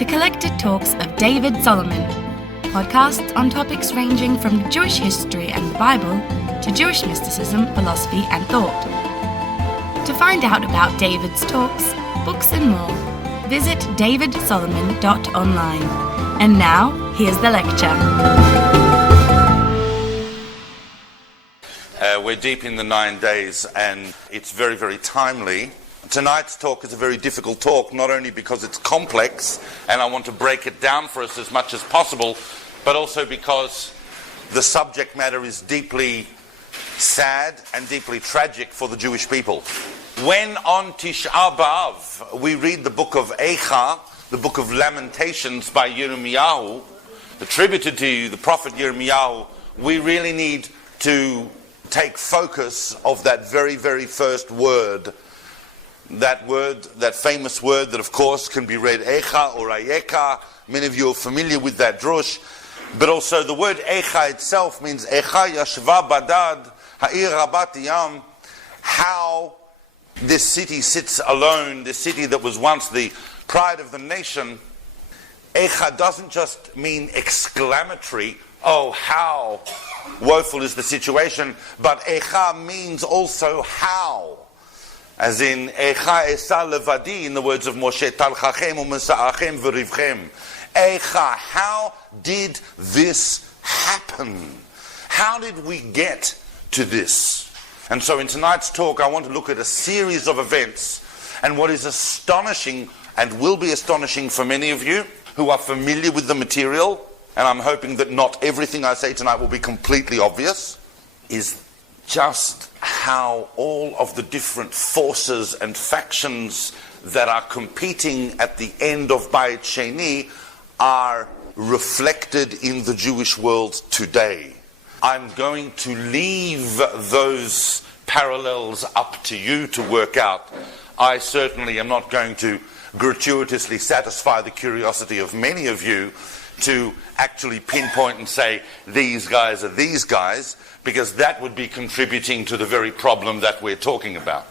to collected talks of David Solomon, podcasts on topics ranging from Jewish history and the Bible to Jewish mysticism, philosophy and thought. To find out about David's talks, books and more, visit davidsolomon.online. And now, here's the lecture. We're deep in the 9 days and it's very, very timely. Tonight's talk is a very difficult talk, not only because it's complex and I want to break it down for us as much as possible, but also because the subject matter is deeply sad and deeply tragic for the Jewish people. When on Tisha B'Av we read the book of Eicha, the book of Lamentations by Yirmiyahu, attributed to the prophet Yirmiyahu, we really need to take focus of that very, very first word. That word, that famous word that of course can be read Eicha or Ayeka. Many of you are familiar with that drush. But also the word Eicha itself means Eicha Yashva Badad Ha'ir Rabat Yam. How this city sits alone, this city that was once the pride of the nation. Eicha doesn't just mean exclamatory, oh how woeful is the situation, but Eicha means also how. As in Eicha Esa Levadi, in the words of Moshe, Talchachem u'Mesa'achem v'Rivchem. Eicha, how did this happen? How did we get to this? And so in tonight's talk I want to look at a series of events, and what is astonishing and will be astonishing for many of you who are familiar with the material, and I'm hoping that not everything I say tonight will be completely obvious, is just how all of the different forces and factions that are competing at the end of Bayit Sheni are reflected in the Jewish world today. I'm going to leave those parallels up to you to work out. I certainly am not going to gratuitously satisfy the curiosity of many of you to actually pinpoint and say these guys are these guys, because that would be contributing to the very problem that we're talking about.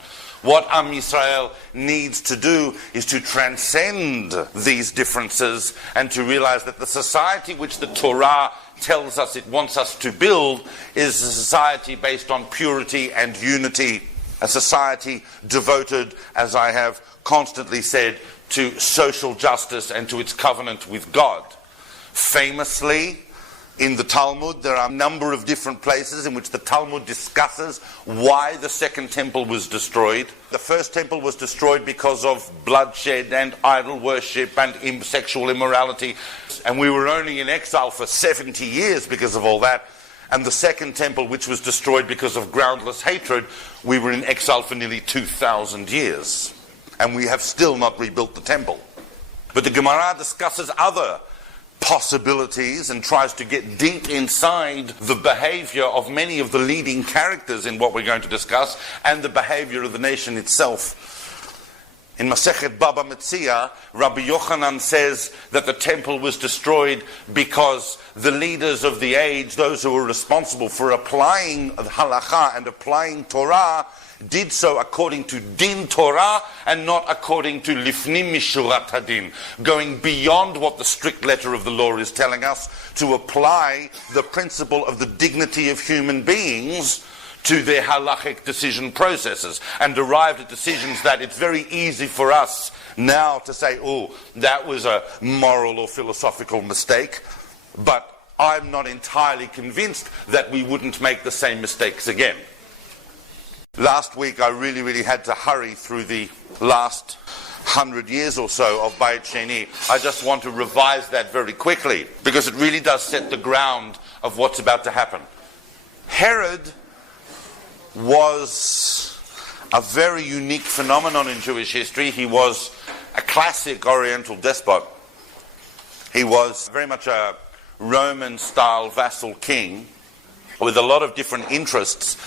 What Am Yisrael needs to do is to transcend these differences and to realize that the society which the Torah tells us it wants us to build is a society based on purity and unity, a society devoted, as I have constantly said, to social justice and to its covenant with God. Famously, in the Talmud, there are a number of different places in which the Talmud discusses why the second temple was destroyed. The first temple was destroyed because of bloodshed and idol worship and sexual immorality. And we were only in exile for 70 years because of all that. And the second temple, which was destroyed because of groundless hatred, we were in exile for nearly 2,000 years. And we have still not rebuilt the temple. But the Gemara discusses other possibilities and tries to get deep inside the behavior of many of the leading characters in what we're going to discuss and the behavior of the nation itself. In Masechet Baba Metzia, Rabbi Yochanan says that the temple was destroyed because the leaders of the age, those who were responsible for applying halacha and applying Torah, did so according to Din Torah and not according to Lifnim Mishurat Hadin, going beyond what the strict letter of the law is telling us to apply the principle of the dignity of human beings to their halachic decision processes, and arrived at decisions that it's very easy for us now to say, oh, that was a moral or philosophical mistake, but I'm not entirely convinced that we wouldn't make the same mistakes again. Last week I really had to hurry through the last 100 years or so of Bayit Sheni. I just want to revise that very quickly because it really does set the ground of what's about to happen. Herod was a very unique phenomenon in Jewish history. He was a classic Oriental despot. He was very much a Roman-style vassal king with a lot of different interests.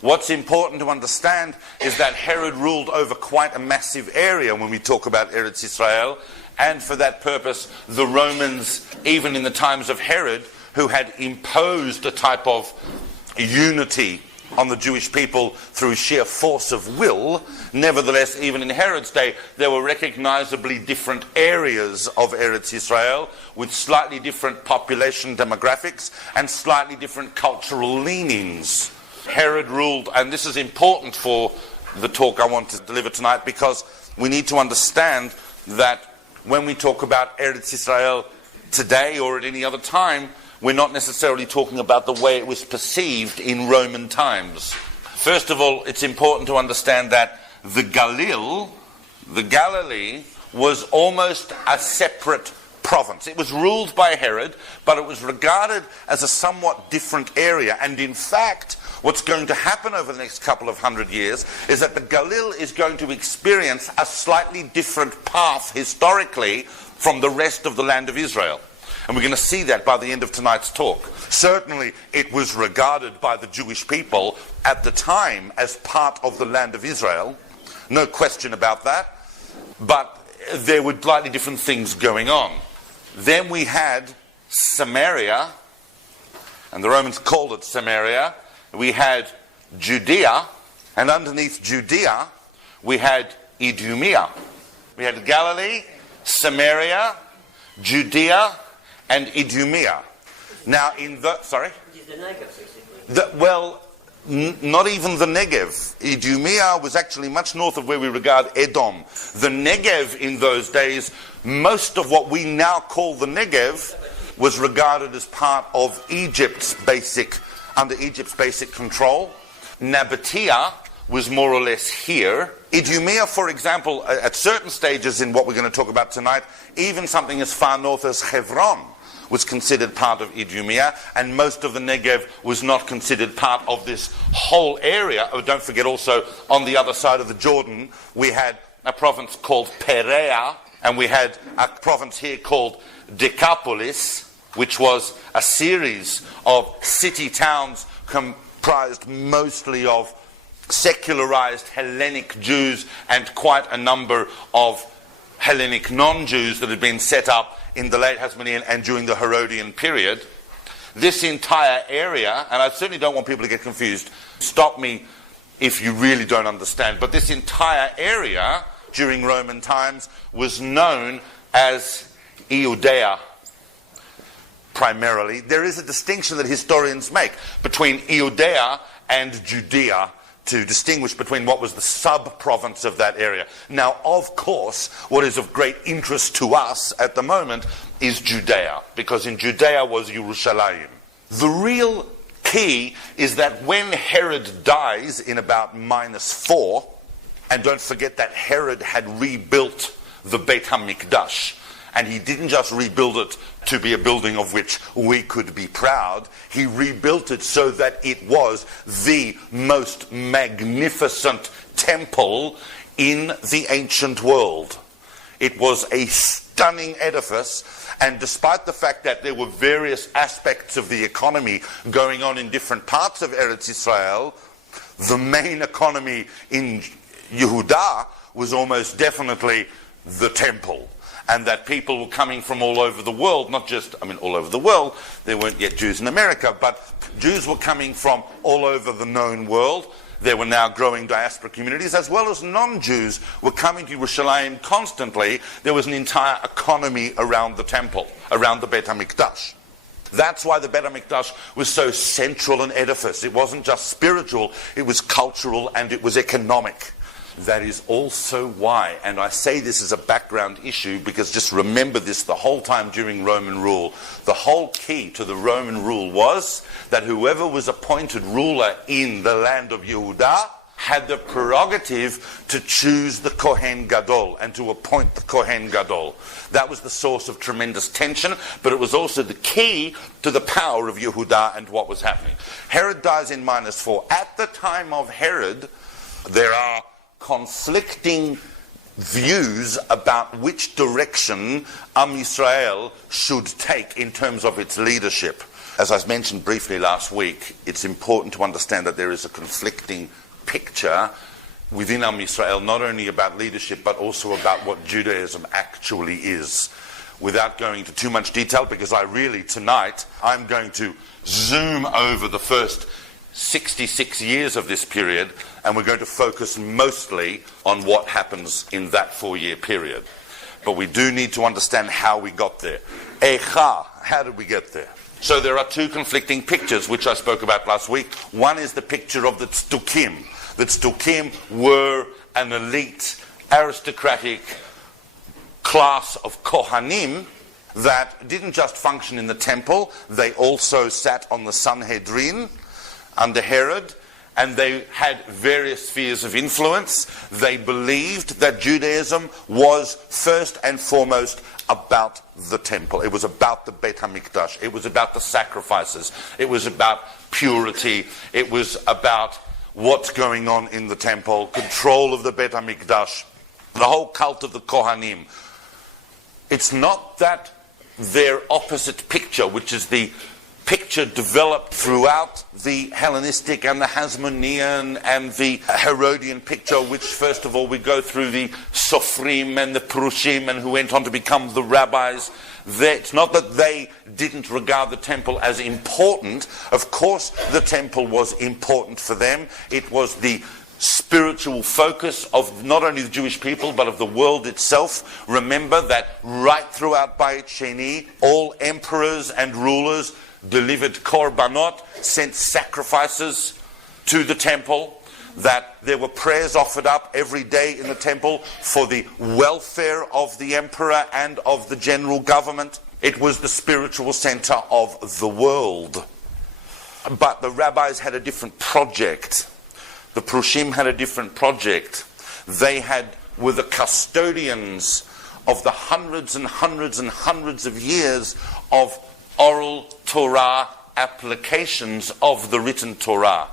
What's important to understand is that Herod ruled over quite a massive area when we talk about Eretz Israel, and for that purpose the Romans, even in the times of Herod, who had imposed a type of unity on the Jewish people through sheer force of will. Nevertheless, even in Herod's day, there were recognizably different areas of Eretz Israel with slightly different population demographics and slightly different cultural leanings. Herod ruled, and this is important for the talk I want to deliver tonight, because we need to understand that when we talk about Eretz Israel today or at any other time, we're not necessarily talking about the way it was perceived in Roman times. First of all, it's important to understand that the Galilee, was almost a separate province. It was ruled by Herod, but it was regarded as a somewhat different area. And in fact, what's going to happen over the next couple of hundred years is that the Galilee is going to experience a slightly different path historically from the rest of the land of Israel. And we're going to see that by the end of tonight's talk. Certainly, it was regarded by the Jewish people at the time as part of the land of Israel. No question about that. But there were slightly different things going on. Then we had Samaria, and the Romans called it Samaria. We had Judea, and underneath Judea, we had Idumea. We had Galilee, Samaria, Judea, and Idumea. Now, in the... Sorry? The Negev, basically. Not even the Negev. Idumea was actually much north of where we regard Edom. The Negev in those days, most of what we now call the Negev, was regarded as part of under Egypt's basic control. Nabatea was more or less here. Idumea, for example, at certain stages in what we're going to talk about tonight, even something as far north as Hebron was considered part of Idumea, and most of the Negev was not considered part of this whole area. Oh, don't forget also, on the other side of the Jordan, we had a province called Perea, and we had a province here called Decapolis, which was a series of city-towns comprised mostly of secularized Hellenic Jews and quite a number of Hellenic non-Jews that had been set up in the late Hasmonean and during the Herodian period. This entire area, and I certainly don't want people to get confused, stop me if you really don't understand, but this entire area during Roman times was known as Iudea, primarily. There is a distinction that historians make between Iudea and Judea to distinguish between what was the sub-province of that area. Now, of course, what is of great interest to us at the moment is Judea, because in Judea was Jerusalem. The real key is that when Herod dies in about -4, and don't forget that Herod had rebuilt the Beit HaMikdash, and he didn't just rebuild it to be a building of which we could be proud. He rebuilt it so that it was the most magnificent temple in the ancient world. It was a stunning edifice, and despite the fact that there were various aspects of the economy going on in different parts of Eretz Israel, the main economy in Yehuda was almost definitely the temple. And that people were coming from all over the world, not just, all over the world, there weren't yet Jews in America, but Jews were coming from all over the known world. There were now growing diaspora communities, as well as non-Jews were coming to Jerusalem constantly. There was an entire economy around the temple, around the Beit HaMikdash. That's why the Beit HaMikdash was so central an edifice. It wasn't just spiritual, it was cultural and it was economic. That is also why, and I say this as a background issue because just remember this the whole time during Roman rule, the whole key to the Roman rule was that whoever was appointed ruler in the land of Yehuda had the prerogative to choose the Kohen Gadol and to appoint the Kohen Gadol. That was the source of tremendous tension, but it was also the key to the power of Yehuda and what was happening. Herod dies in -4. At the time of Herod, there are conflicting views about which direction Yisrael should take in terms of its leadership. As I mentioned briefly last week, it's important to understand that there is a conflicting picture within Yisrael, not only about leadership, but also about what Judaism actually is. Without going into too much detail, because tonight, I'm going to zoom over the first 66 years of this period, and we're going to focus mostly on what happens in that 4-year period. But we do need to understand how we got there. Echa, how did we get there? So there are two conflicting pictures which I spoke about last week. One is the picture of the Tzdukim. The Tzdukim were an elite, aristocratic class of Kohanim that didn't just function in the temple, they also sat on the Sanhedrin under Herod, and they had various spheres of influence. They believed that Judaism was first and foremost about the temple. It was about the Beit HaMikdash. It was about the sacrifices. It was about purity. It was about what's going on in the temple, control of the Beit HaMikdash, the whole cult of the Kohanim. It's not that their opposite picture, which is the picture developed throughout the Hellenistic and the Hasmonean and the Herodian picture, which first of all we go through the Sofrim and the Prushim and who went on to become the rabbis. It's not that they didn't regard the temple as important. Of course the temple was important for them. It was the spiritual focus of not only the Jewish people but of the world itself. Remember that right throughout Bayit Sheni, all emperors and rulers delivered korbanot, sent sacrifices to the temple, that there were prayers offered up every day in the temple for the welfare of the emperor and of the general government. It was the spiritual center of the world. But the rabbis had a different project. The Prushim had a different project. They were the custodians of the hundreds and hundreds and hundreds of years of oral Torah applications of the written Torah.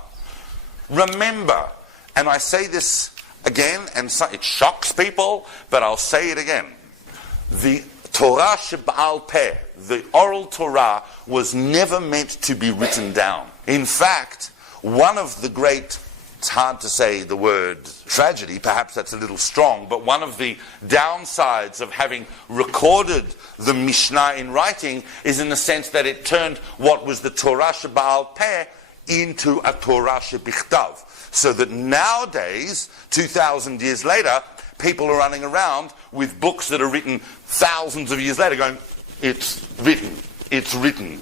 Remember, and I say this again, and it shocks people, but I'll say it again. The Torah She'Ba'al Peh, the oral Torah, was never meant to be written down. In fact, one of the great, it's hard to say the word tragedy, perhaps that's a little strong, but one of the downsides of having recorded the Mishnah in writing is in the sense that it turned what was the Torah She'Ba'al Peh into a Torah She'Bichtav. So that nowadays, 2,000 years later, people are running around with books that are written thousands of years later going, it's written, it's written.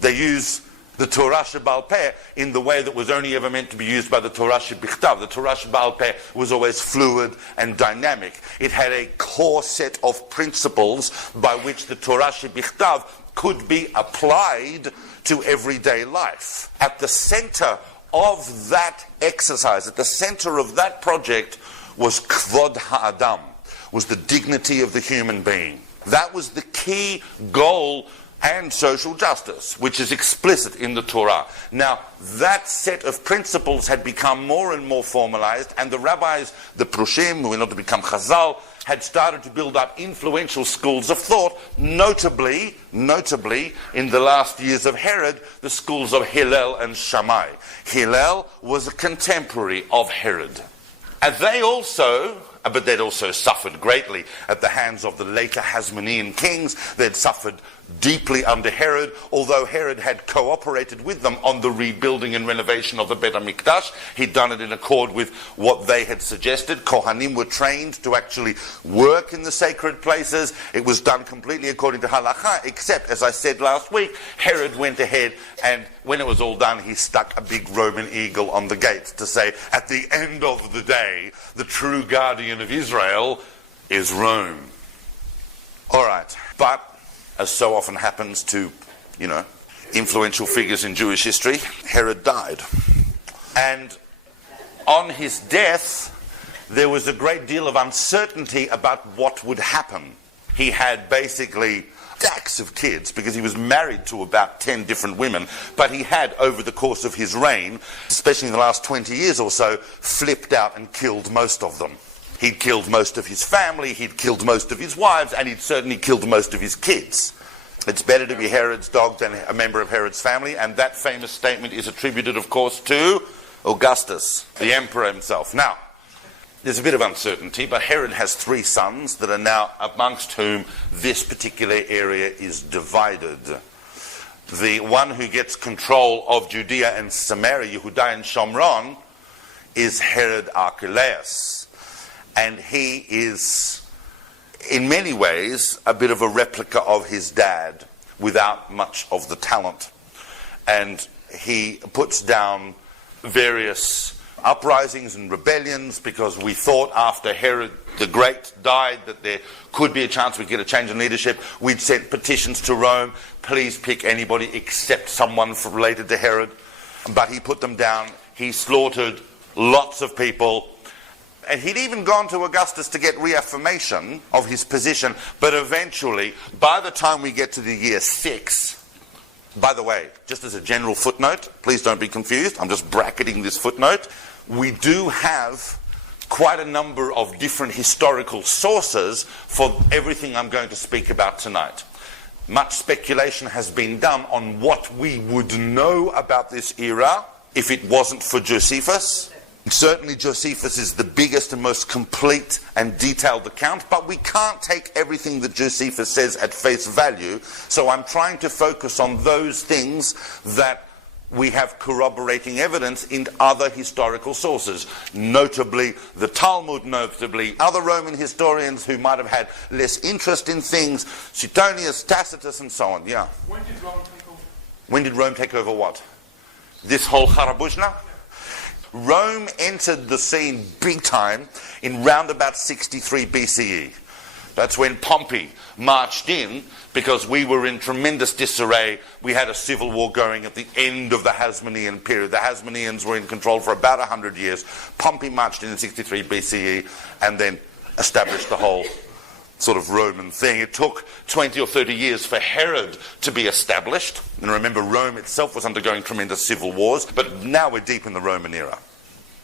They use the Torah She'Ba'al Peh in the way that was only ever meant to be used by the Torah She'Bichtav. The Torah She'Ba'al Peh was always fluid and dynamic. It had a core set of principles by which the Torah She'Bichtav could be applied to everyday life. At the center of that exercise, at the center of that project was Kvod Ha'adam, was the dignity of the human being. That was the key goal, and social justice, which is explicit in the Torah. Now, that set of principles had become more and more formalized, and the rabbis, the Prushim, who went on to become Chazal, had started to build up influential schools of thought, notably, in the last years of Herod, the schools of Hillel and Shammai. Hillel was a contemporary of Herod. And they also, but they'd also suffered greatly at the hands of the later Hasmonean kings. They'd suffered deeply under Herod, although Herod had cooperated with them on the rebuilding and renovation of the Beit HaMikdash. He'd done it in accord with what they had suggested. Kohanim were trained to actually work in the sacred places. It was done completely according to halacha, except, as I said last week, Herod went ahead and when it was all done, he stuck a big Roman eagle on the gates to say, at the end of the day, the true guardian of Israel is Rome. All right, but as so often happens to, influential figures in Jewish history, Herod died. And on his death, there was a great deal of uncertainty about what would happen. He had basically stacks of kids because he was married to about 10 different women, but he had, over the course of his reign, especially in the last 20 years or so, flipped out and killed most of them. He'd killed most of his family, he'd killed most of his wives, and he'd certainly killed most of his kids. It's better to be Herod's dog than a member of Herod's family, and that famous statement is attributed, of course, to Augustus, the emperor himself. Now, there's a bit of uncertainty, but Herod has 3 sons that are now amongst whom this particular area is divided. The one who gets control of Judea and Samaria, Yehuda and Shomron, is Herod Archelaus. And he is, in many ways, a bit of a replica of his dad without much of the talent. And he puts down various uprisings and rebellions because we thought after Herod the Great died that there could be a chance we'd get a change in leadership. We'd sent petitions to Rome, please pick anybody except someone related to Herod. But he put them down. He slaughtered lots of people. And he'd even gone to Augustus to get reaffirmation of his position. But eventually, by the time we get to the year 6, by the way, just as a general footnote, please don't be confused, I'm just bracketing this footnote, we do have quite a number of different historical sources for everything I'm going to speak about tonight. Much speculation has been done on what we would know about this era if it wasn't for Josephus. Certainly Josephus is the biggest and most complete and detailed account, but we can't take everything that Josephus says at face value, so I'm trying to focus on those things that we have corroborating evidence in other historical sources, notably the Talmud, notably other Roman historians who might have had less interest in things, Suetonius, Tacitus, and so on. Yeah. When did Rome take over? When did Rome take over what? This whole Harabushna? Rome entered the scene big time in round about 63 BCE. That's when Pompey marched in, because we were in tremendous disarray. We had a civil war going at the end of the Hasmonean period. The Hasmoneans were in control for about 100 years. Pompey marched in 63 BCE and then established the whole sort of Roman thing. It took 20 or 30 years for Herod to be established. And remember, Rome itself was undergoing tremendous civil wars, but now we're deep in the Roman era.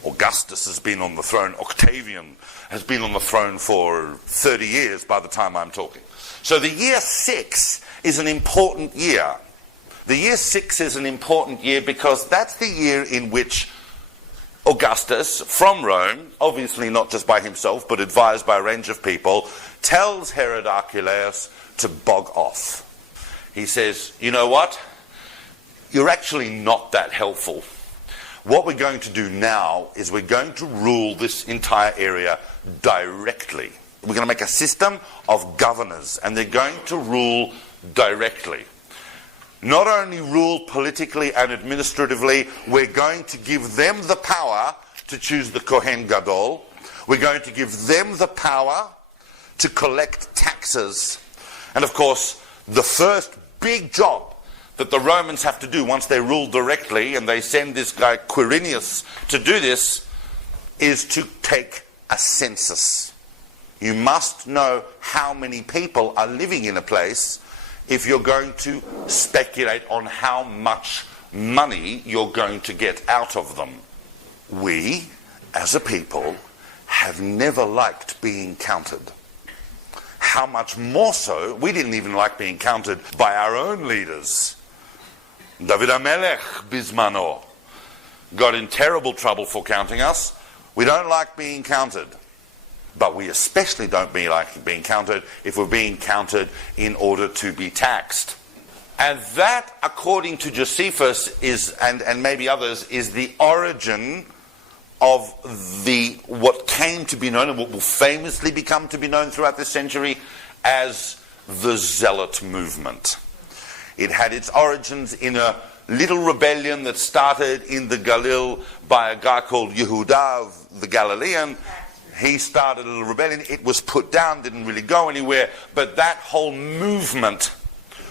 Augustus has been on the throne. Octavian has been on the throne for 30 years by the time I'm talking. So the year 6 is an important year. The year 6 is an important year because that's the year in which Augustus, from Rome, obviously not just by himself, but advised by a range of people, tells Herod Archelaus to bog off. He says, you know what? You're actually not that helpful. What we're going to do now is we're going to rule this entire area directly. We're going to make a system of governors, and they're going to rule directly. Not only rule politically and administratively, we're going to give them the power to choose the Kohen Gadol. We're going to give them the power to collect taxes. And of course, the first big job that the Romans have to do once they rule directly, and they send this guy Quirinius to do this, is to take a census. You must know how many people are living in a place if you're going to speculate on how much money you're going to get out of them. We, as a people, have never liked being counted. How much more so, we didn't even like being counted by our own leaders. David HaMelech Bismano got in terrible trouble for counting us. We don't like being counted. But we especially don't like being counted if we're being counted in order to be taxed. And that, according to Josephus, is, and maybe others, is the origin of what came to be known and what will famously become to be known throughout this century as the Zealot movement. It had its origins in a little rebellion that started in the Galil by a guy called Yehuda, the Galilean. He started a little rebellion. It was put down, didn't really go anywhere. But that whole movement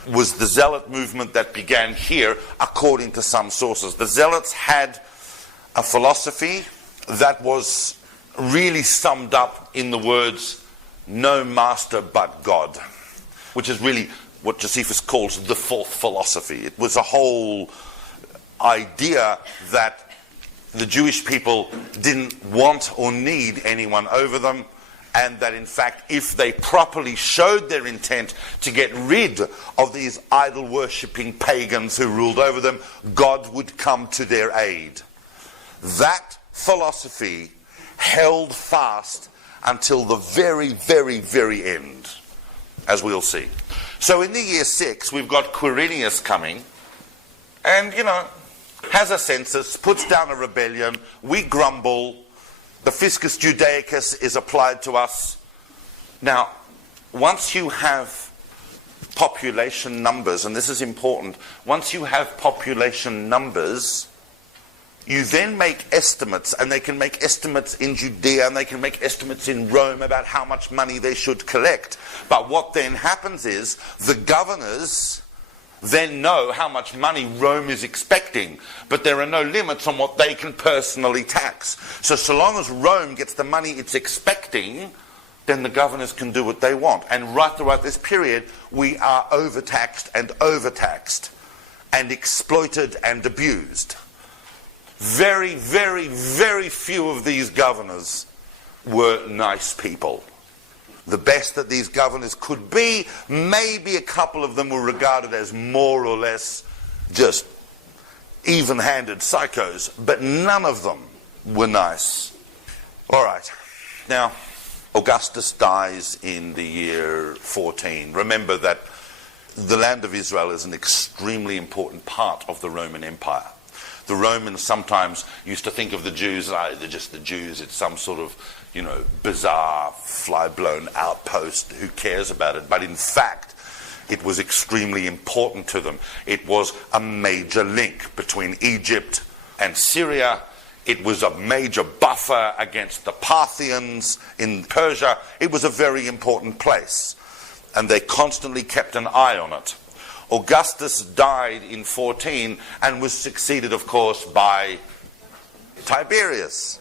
was the Zealot movement that began here, according to some sources. The Zealots had a philosophy that was really summed up in the words, no master but God, which is really what Josephus calls the fourth philosophy. It was a whole idea that the Jewish people didn't want or need anyone over them, and that in fact if they properly showed their intent to get rid of these idol-worshipping pagans who ruled over them, God would come to their aid. That philosophy held fast until the very, very, very end, as we'll see. So in the year 6, we've got Quirinius coming, and, has a census, puts down a rebellion, we grumble, the fiscus judaicus is applied to us. Now, once you have population numbers, and this is important, once you have population numbers, you then make estimates, and they can make estimates in Judea, and they can make estimates in Rome about how much money they should collect. But what then happens is, the governors then know how much money Rome is expecting, but there are no limits on what they can personally tax. So long as Rome gets the money it's expecting, then the governors can do what they want. And right throughout this period, we are overtaxed and exploited and abused. Very, very, very few of these governors were nice people. The best that these governors could be, maybe a couple of them were regarded as more or less just even-handed psychos, but none of them were nice. All right. Now, Augustus dies in the year 14. Remember that the land of Israel is an extremely important part of the Roman Empire. The Romans sometimes used to think of the Jews, they're just the Jews, it's some sort of, bizarre, fly-blown outpost, who cares about it? But in fact, it was extremely important to them. It was a major link between Egypt and Syria. It was a major buffer against the Parthians in Persia. It was a very important place, and they constantly kept an eye on it. Augustus died in 14 and was succeeded, of course, by Tiberius.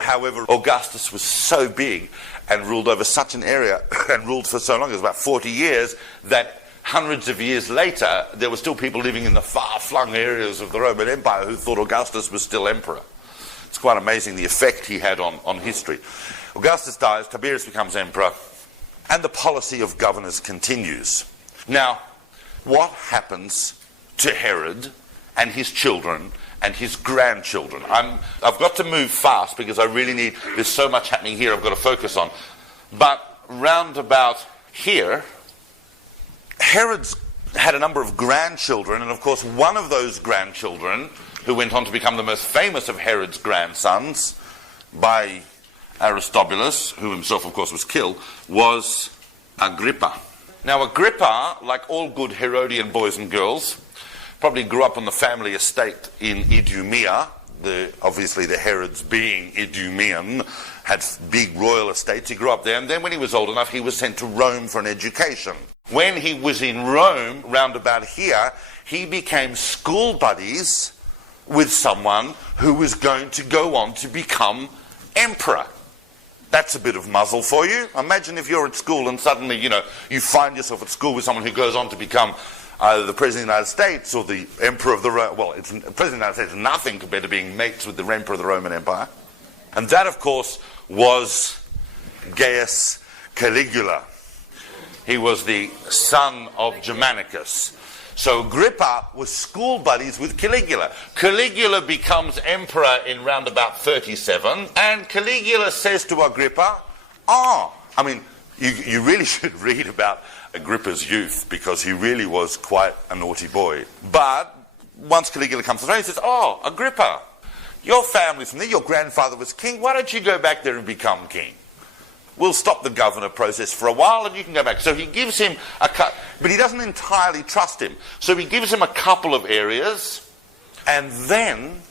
However, Augustus was so big and ruled over such an area and ruled for so long, it was about 40 years, that hundreds of years later, there were still people living in the far-flung areas of the Roman Empire who thought Augustus was still emperor. It's quite amazing the effect he had on history. Augustus dies, Tiberius becomes emperor, and the policy of governors continues. Now, what happens to Herod and his children and his grandchildren? I've got to move fast because I really need, there's so much happening here I've got to focus on. But round about here, Herod's had a number of grandchildren, and of course one of those grandchildren, who went on to become the most famous of Herod's grandsons by Aristobulus, who himself of course was killed, was Agrippa. Now Agrippa, like all good Herodian boys and girls, probably grew up on the family estate in Idumea. Obviously the Herods, being Idumean, had big royal estates. He grew up there, and then when he was old enough, he was sent to Rome for an education. When he was in Rome, round about here, he became school buddies with someone who was going to go on to become emperor. That's a bit of muzzle for you. Imagine if you're at school and suddenly, you find yourself at school with someone who goes on to become either the President of the United States or the Emperor of the Roman... Well, the President of the United States is nothing compared to being mates with the Emperor of the Roman Empire. And that, of course, was Gaius Caligula. He was the son of Germanicus. So Agrippa was school buddies with Caligula. Caligula becomes emperor in round about 37, and Caligula says to Agrippa, you really should read about Agrippa's youth, because he really was quite a naughty boy. But once Caligula comes to the throne, he says, Agrippa, your family's from there, your grandfather was king, why don't you go back there and become king? We'll stop the governor process for a while and you can go back. So he gives him but he doesn't entirely trust him. So he gives him a couple of areas, and then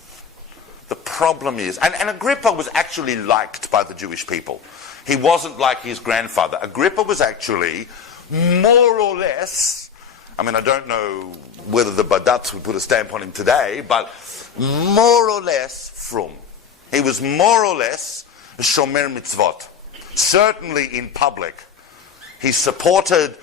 the problem is, and Agrippa was actually liked by the Jewish people. He wasn't like his grandfather. Agrippa was actually more or less, I don't know whether the Badats would put a stamp on him today, but more or less frum. He was more or less shomer mitzvot. Certainly in public. He supported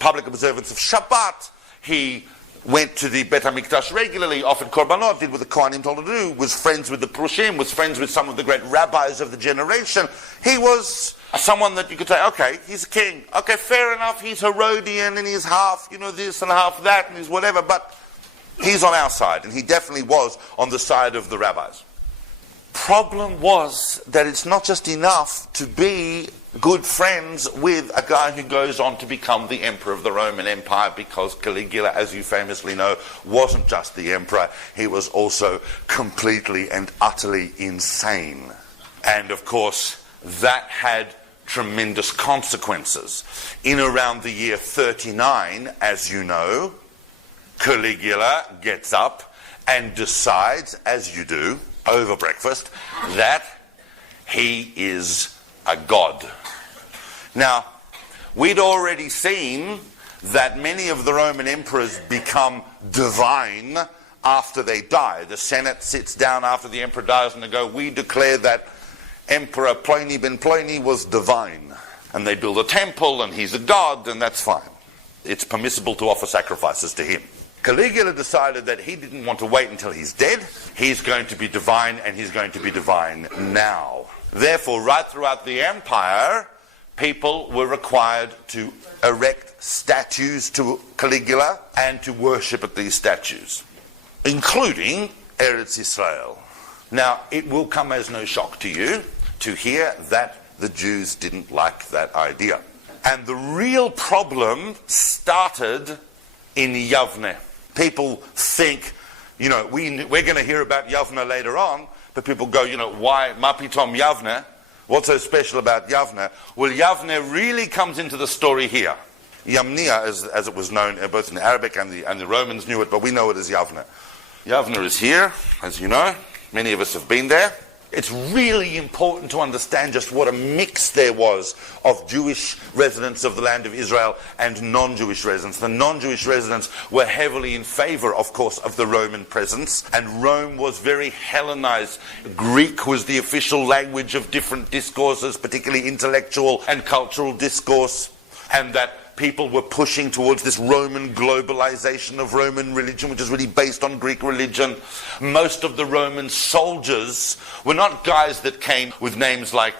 public observance of Shabbat. He went to the Bet HaMikdash regularly, offered korbanot, did what the Kohanim told him to do, was friends with the Prushim, was friends with some of the great rabbis of the generation. He was someone that you could say, okay, he's a king. Okay, fair enough, he's Herodian and he's half, this and half that and he's whatever, but he's on our side, and he definitely was on the side of the rabbis. Problem was that it's not just enough to be good friends with a guy who goes on to become the emperor of the Roman Empire, because Caligula, as you famously know, wasn't just the emperor, he was also completely and utterly insane. And of course, that had tremendous consequences. In around the year 39, as you know, Caligula gets up and decides, as you do, over breakfast, that he is a god. Now, we'd already seen that many of the Roman emperors become divine after they die. The Senate sits down after the emperor dies and they go, we declare that Emperor Pliny ben Pliny was divine. And they build a temple and he's a god, and that's fine. It's permissible to offer sacrifices to him. Caligula decided that he didn't want to wait until he's dead. He's going to be divine, and he's going to be divine now. Therefore, right throughout the empire, people were required to erect statues to Caligula and to worship at these statues, including Eretz Israel. Now, it will come as no shock to you to hear that the Jews didn't like that idea. And the real problem started in Yavne. People think, we're going to hear about Yavne later on, but people go, why Mapitom Yavne? What's so special about Yavne? Well, Yavne really comes into the story here. Yamnia, as it was known, both in the Arabic and the Romans knew it, but we know it as Yavne. Yavne is here, as you know. Many of us have been there. It's really important to understand just what a mix there was of Jewish residents of the land of Israel and non-Jewish residents. The non-Jewish residents were heavily in favor, of course, of the Roman presence, and Rome was very Hellenized. Greek was the official language of different discourses, particularly intellectual and cultural discourse, and that people were pushing towards this Roman globalization of Roman religion, which is really based on Greek religion. Most of the Roman soldiers were not guys that came with names like,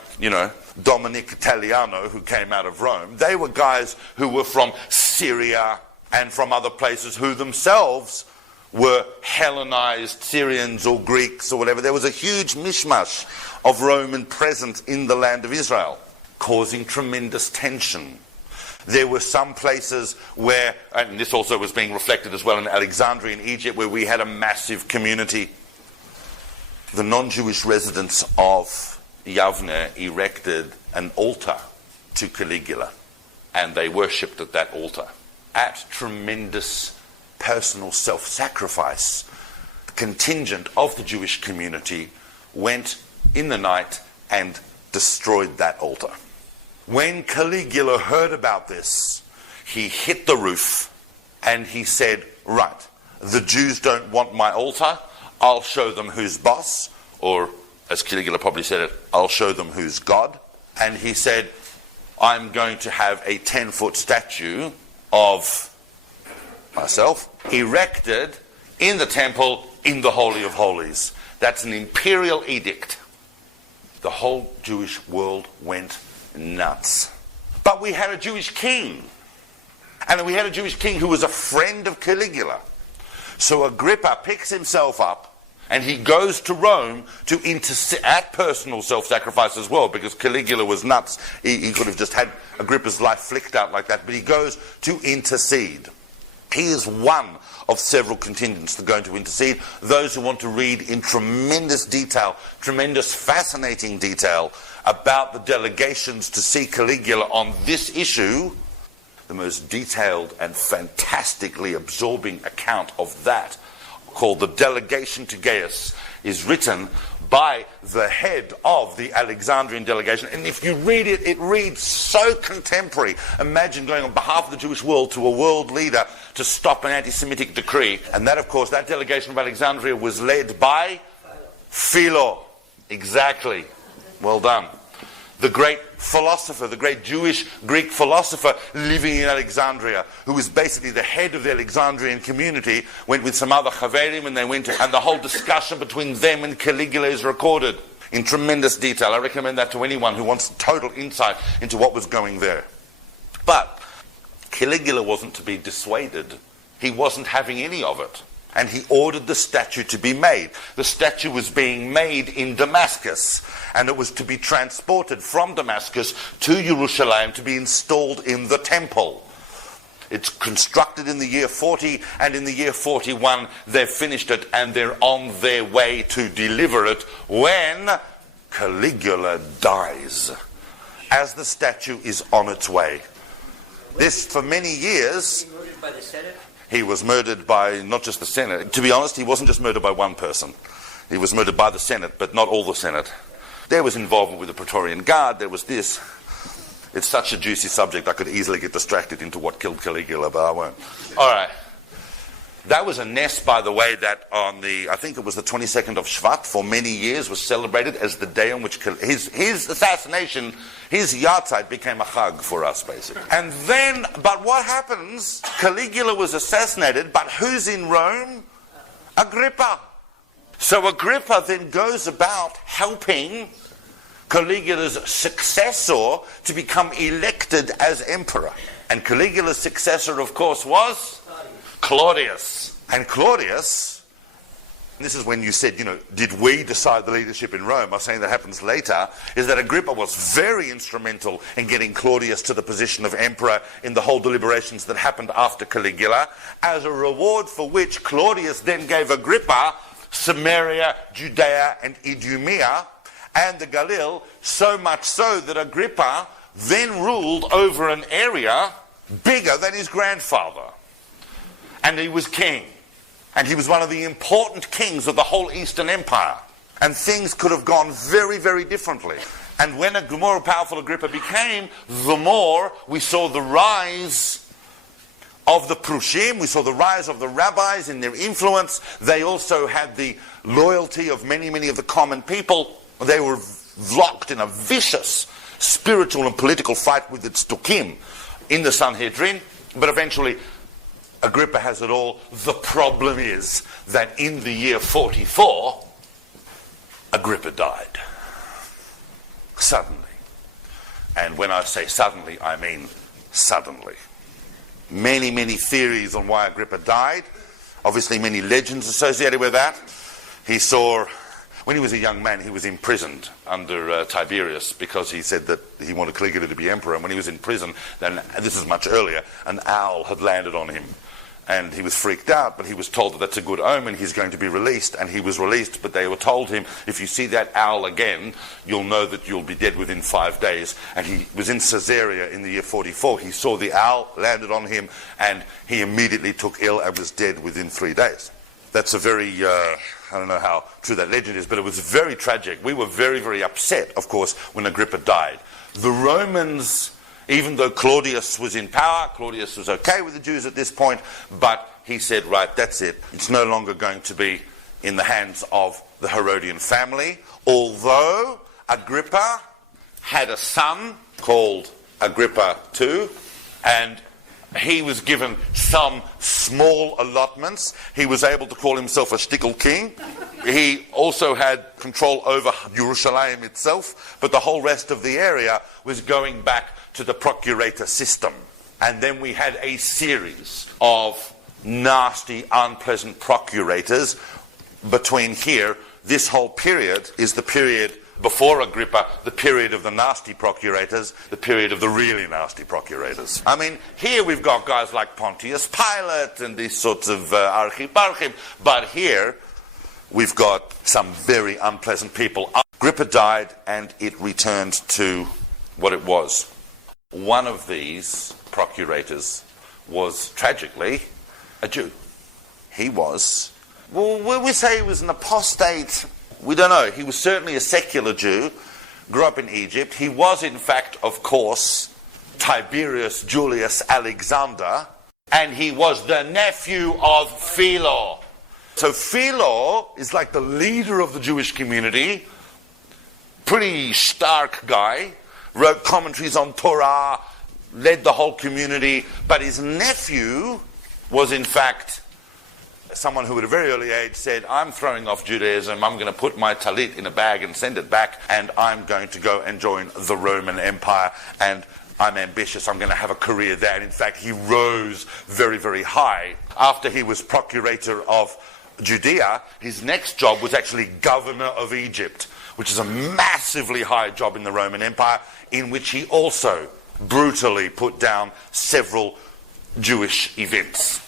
Dominic Italiano, who came out of Rome. They were guys who were from Syria and from other places who themselves were Hellenized Syrians or Greeks or whatever. There was a huge mishmash of Roman presence in the land of Israel, causing tremendous tension. There were some places where, and this also was being reflected as well in Alexandria in Egypt, where we had a massive community. The non-Jewish residents of Yavne erected an altar to Caligula, and they worshipped at that altar. At tremendous personal self-sacrifice, the contingent of the Jewish community went in the night and destroyed that altar. When Caligula heard about this, he hit the roof and he said, right, the Jews don't want my altar, I'll show them who's boss, or as Caligula probably said it, I'll show them who's God. And he said, I'm going to have a 10-foot statue of myself erected in the temple in the Holy of Holies. That's an imperial edict. The whole Jewish world went nuts. But we had a Jewish king, and we had a Jewish king who was a friend of Caligula. So Agrippa picks himself up and he goes to Rome to intercede at personal self-sacrifice as well, because Caligula was nuts. He could have just had Agrippa's life flicked out like that, but he goes to intercede. He is one of several contingents that are going to intercede. Those who want to read in tremendous detail, tremendous fascinating detail about the delegations to see Caligula on this issue, the most detailed and fantastically absorbing account of that, called The Delegation to Gaius, is written by the head of the Alexandrian delegation. And if you read it, it reads so contemporary. Imagine going on behalf of the Jewish world to a world leader to stop an anti-Semitic decree. And that, of course, that delegation of Alexandria was led by Philo. Exactly. Well done. The great philosopher, the great Jewish Greek philosopher living in Alexandria, who was basically the head of the Alexandrian community, went with some other chaverim, and they went, and the whole discussion between them and Caligula is recorded in tremendous detail. I recommend that to anyone who wants total insight into what was going there. But Caligula wasn't to be dissuaded. He wasn't having any of it. And he ordered the statue to be made. The statue was being made in Damascus, and it was to be transported from Damascus to Jerusalem to be installed in the temple. It's constructed in the year 40, and in the year 41 they've finished it, and they're on their way to deliver it when Caligula dies, as the statue is on its way. This, for many years... Murdered by the Senate? He was murdered by not just the Senate. To be honest, he wasn't just murdered by one person. He was murdered by the Senate, but not all the Senate. There was involvement with the Praetorian Guard. There was this. It's such a juicy subject, I could easily get distracted into what killed Caligula, but I won't. All right. That was a nest, by the way, that on the, I think it was the 22nd of Shvat, for many years was celebrated as the day on which his assassination, his yahrzeit became a chag for us, basically. And then, but what happens? Caligula was assassinated, but who's in Rome? Agrippa. So Agrippa then goes about helping Caligula's successor to become elected as emperor. And Caligula's successor, of course, was Claudius. And Claudius, this is when you said, did we decide the leadership in Rome? I was saying that happens later, is that Agrippa was very instrumental in getting Claudius to the position of emperor in the whole deliberations that happened after Caligula, as a reward for which Claudius then gave Agrippa Samaria, Judea, and Idumea, and the Galilee, so much so that Agrippa then ruled over an area bigger than his grandfather. And he was king. And he was one of the important kings of the whole Eastern Empire. And things could have gone very, very differently. And when the more powerful Agrippa became, the more we saw the rise of the Prushim, we saw the rise of the rabbis in their influence. They also had the loyalty of many, many of the common people. They were locked in a vicious spiritual and political fight with the Tzdukim in the Sanhedrin. But eventually Agrippa has it all. The problem is that in the year 44, Agrippa died. Suddenly. And when I say suddenly, I mean suddenly. Many, many theories on why Agrippa died. Obviously many legends associated with that. He saw, when he was a young man, he was imprisoned under Tiberius because he said that he wanted Caligula to be emperor. And when he was in prison, then, this is much earlier, an owl had landed on him. And he was freaked out, but he was told that that's a good omen, he's going to be released. And he was released, but they were told him, if you see that owl again, you'll know that you'll be dead within 5 days. And he was in Caesarea in the year 44. He saw the owl, landed on him, and he immediately took ill and was dead within 3 days. That's a very, I don't know how true that legend is, but it was very tragic. We were very, very upset, of course, when Agrippa died. The Romans, even though Claudius was in power, Claudius was okay with the Jews at this point, but he said, right, that's it. It's no longer going to be in the hands of the Herodian family, although Agrippa had a son called Agrippa II, and he was given some small allotments. He was able to call himself a shtickle king. He also had control over Jerusalem itself, but the whole rest of the area was going back to the procurator system. And then we had a series of nasty, unpleasant procurators between here. This whole period is the period before Agrippa, the period of the nasty procurators, the period of the really nasty procurators. I mean, here we've got guys like Pontius Pilate and these sorts of archiparchim, but here we've got some very unpleasant people. Agrippa died and it returned to what it was. One of these procurators was, tragically, a Jew. He was, well, will we say he was an apostate? We don't know. He was certainly a secular Jew, grew up in Egypt. He was, in fact, of course, Tiberius Julius Alexander, and he was the nephew of Philo. So Philo is like the leader of the Jewish community, pretty stark guy, wrote commentaries on Torah, led the whole community, but his nephew was, in fact, someone who at a very early age said, I'm throwing off Judaism, I'm going to put my talit in a bag and send it back, and I'm going to go and join the Roman Empire. And I'm ambitious, I'm going to have a career there. And in fact, he rose very, very high. After he was procurator of Judea, his next job was actually governor of Egypt, which is a massively high job in the Roman Empire, in which he also brutally put down several Jewish events.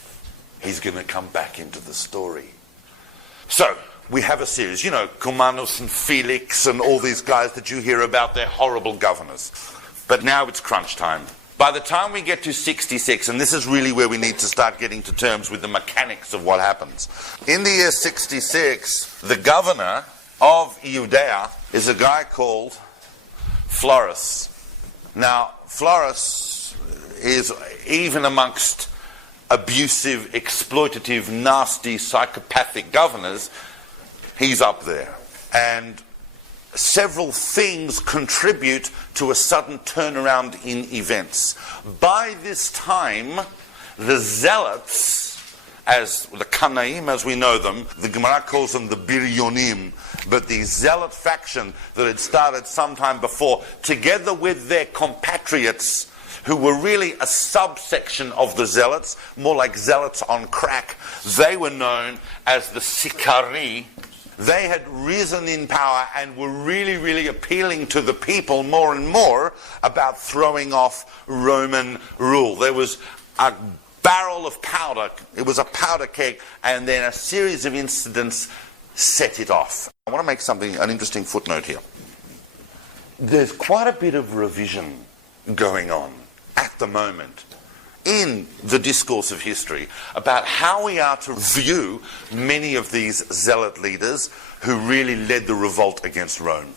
He's going to come back into the story. So, we have a series, you know, Cumanus and Felix and all these guys that you hear about, they're horrible governors. But now it's crunch time. By the time we get to 66, and this is really where we need to start getting to terms with the mechanics of what happens. In the year 66, the governor of Judea is a guy called Florus. Now, Florus is, even amongst abusive, exploitative, nasty, psychopathic governors, he's up there. And several things contribute to a sudden turnaround in events. By this time, the zealots, as the Kanaim as we know them, the Gemara calls them the Biryonim, but the zealot faction that had started sometime before, together with their compatriots, who were really a subsection of the zealots, more like zealots on crack, they were known as the Sikari. They had risen in power and were really, really appealing to the people more and more about throwing off Roman rule. There was a barrel of powder, it was a powder keg, and then a series of incidents set it off. I want to make an interesting footnote here. There's quite a bit of revision going on at the moment in the discourse of history about how we are to view many of these zealot leaders who really led the revolt against Rome.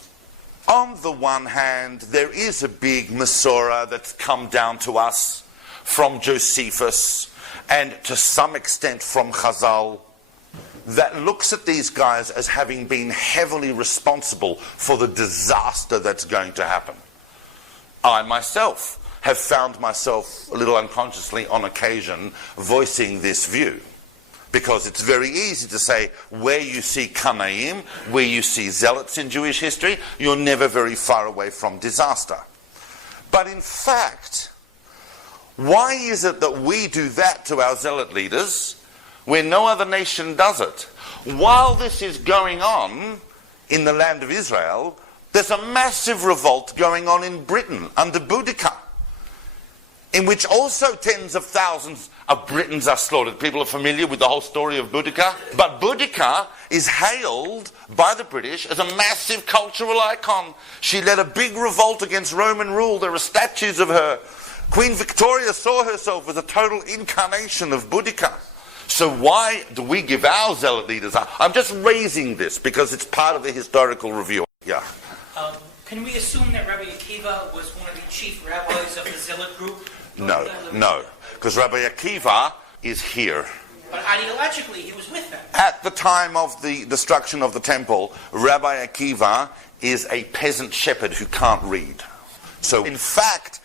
On the one hand, there is a big Masorah that's come down to us from Josephus and to some extent from Chazal that looks at these guys as having been heavily responsible for the disaster that's going to happen. I myself have found myself a little unconsciously on occasion voicing this view, because it's very easy to say where you see Kanaim, where you see zealots in Jewish history, you're never very far away from disaster. But in fact, why is it that we do that to our zealot leaders where no other nation does it? While this is going on in the land of Israel, there's a massive revolt going on in Britain under Boudica, in which also tens of thousands of Britons are slaughtered. People are familiar with the whole story of Boudica. But Boudica is hailed by the British as a massive cultural icon. She led a big revolt against Roman rule. There are statues of her. Queen Victoria saw herself as a total incarnation of Boudica. So why do we give our zealot leaders... I'm just raising this because it's part of the historical review. Yeah. Can we assume that Rabbi Akiva was one of the chief rabbis of the zealot group? No, because Rabbi Akiva is here. But ideologically, he was with them. At the time of the destruction of the temple, Rabbi Akiva is a peasant shepherd who can't read. So, in fact,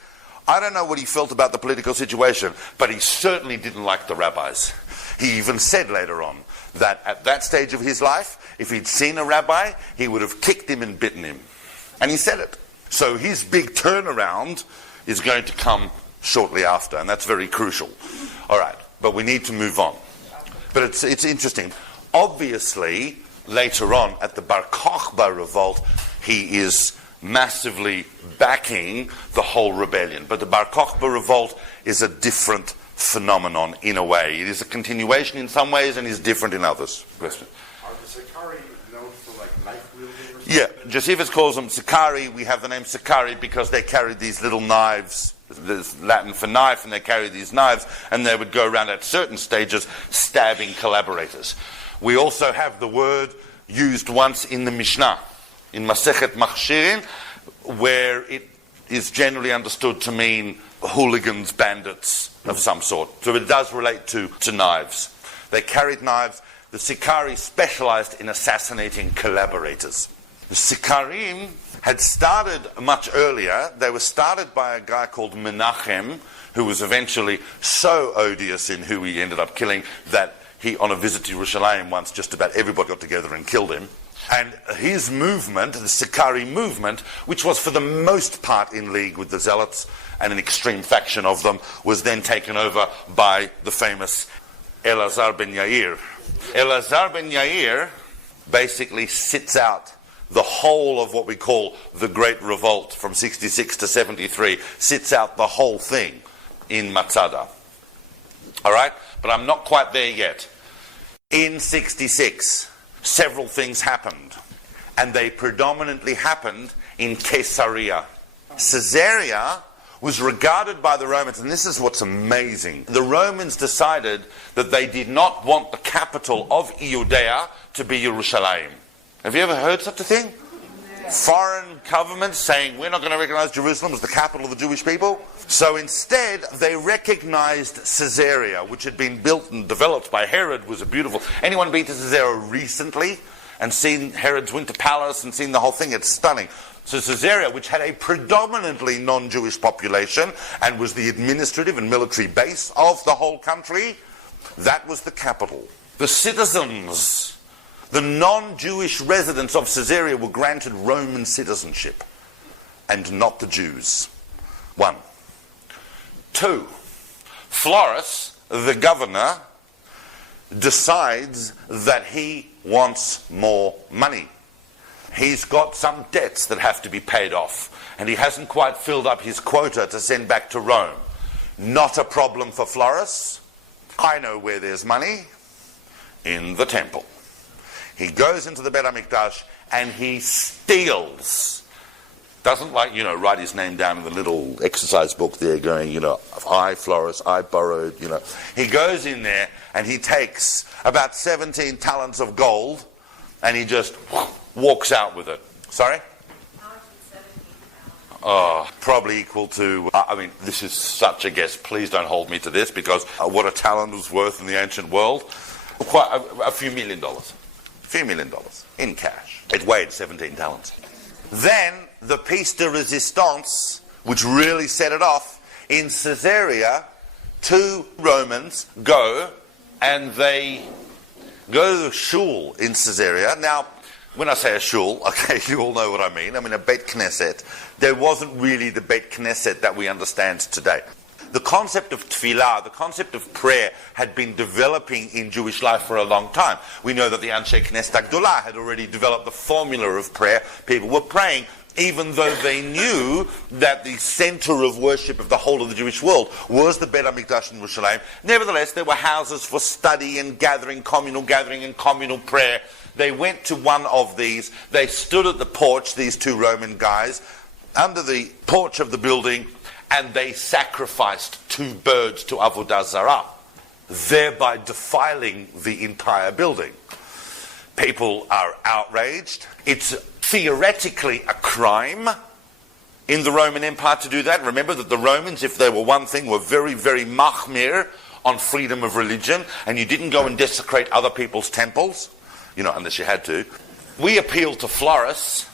I don't know what he felt about the political situation, but he certainly didn't like the rabbis. He even said later on that at that stage of his life, if he'd seen a rabbi, he would have kicked him and bitten him. And he said it. So his big turnaround is going to come shortly after, and that's very crucial. All right, but we need to move on. But it's interesting. Obviously, later on at the Bar Kokhba revolt, he is massively backing the whole rebellion. But the Bar Kokhba revolt is a different phenomenon in a way. It is a continuation in some ways and is different in others. Question. Are the Sicarii known for like knife wielding or something? Yeah, Josephus calls them Sicarii. We have the name Sicarii because they carried these little knives. There's Latin for knife, and they carried these knives, and they would go around at certain stages stabbing collaborators. We also have the word used once in the Mishnah, in Masechet Machshirin, where it is generally understood to mean hooligans, bandits of some sort. So it does relate to knives. They carried knives. The Sicarii specialized in assassinating collaborators. The Sicarim had started much earlier. They were started by a guy called Menachem, who was eventually so odious in who he ended up killing that he, on a visit to Yerushalayim once, just about everybody got together and killed him. And his movement, the Sicarii movement, which was for the most part in league with the Zealots, and an extreme faction of them, was then taken over by the famous Elazar ben Yair. Elazar ben Yair basically sits out the whole of what we call the Great Revolt from 66 to 73, sits out the whole thing in Masada. All right? But I'm not quite there yet. In 66, several things happened, and they predominantly happened in Caesarea. Caesarea was regarded by the Romans, and this is what's amazing. The Romans decided that they did not want the capital of Judea to be Jerusalem. Have you ever heard such a thing? Foreign governments saying we're not going to recognize Jerusalem as the capital of the Jewish people. So instead they recognized Caesarea, which had been built and developed by Herod. Was a beautiful... Anyone been to Caesarea recently and seen Herod's winter palace and seen the whole thing? It's stunning. So Caesarea, which had a predominantly non-Jewish population and was the administrative and military base of the whole country, that was the capital. The citizens, the non-Jewish residents of Caesarea, were granted Roman citizenship, and not the Jews. 1. 2. Florus, the governor, decides that he wants more money. He's got some debts that have to be paid off, and he hasn't quite filled up his quota to send back to Rome. Not a problem for Florus. I know where there's money. In the temple. He goes into the Beit HaMikdash and he steals. Doesn't write his name down in the little exercise book there going, I, Florus, I borrowed, He goes in there and he takes about 17 talents of gold and he just walks out with it. Sorry? Oh, probably equal to, this is such a guess. Please don't hold me to this, because what a talent was worth in the ancient world, quite a few $1 million. $1 few $1 million in cash. It weighed 17 talents. Then the piece de resistance, which really set it off, in Caesarea, 2 Romans go and they go to the shul in Caesarea. Now, when I say a shul, okay, you all know what I mean. I mean a Beit Knesset. There wasn't really the Beit Knesset that we understand today. The concept of tefillah, the concept of prayer, had been developing in Jewish life for a long time. We know that the Anshe Knesset Agdolah had already developed the formula of prayer. People were praying, even though they knew that the center of worship of the whole of the Jewish world was the Beit HaMikdash in Jerusalem. Nevertheless, there were houses for study and gathering and communal prayer. They went to one of these. They stood at the porch, these 2 Roman guys, under the porch of the building, and they sacrificed 2 birds to Avodah Zarah, thereby defiling the entire building. People are outraged. It's theoretically a crime in the Roman Empire to do that. Remember that the Romans, if they were one thing, were very, very machmir on freedom of religion, and you didn't go and desecrate other people's temples, unless you had to. We appealed to Florus,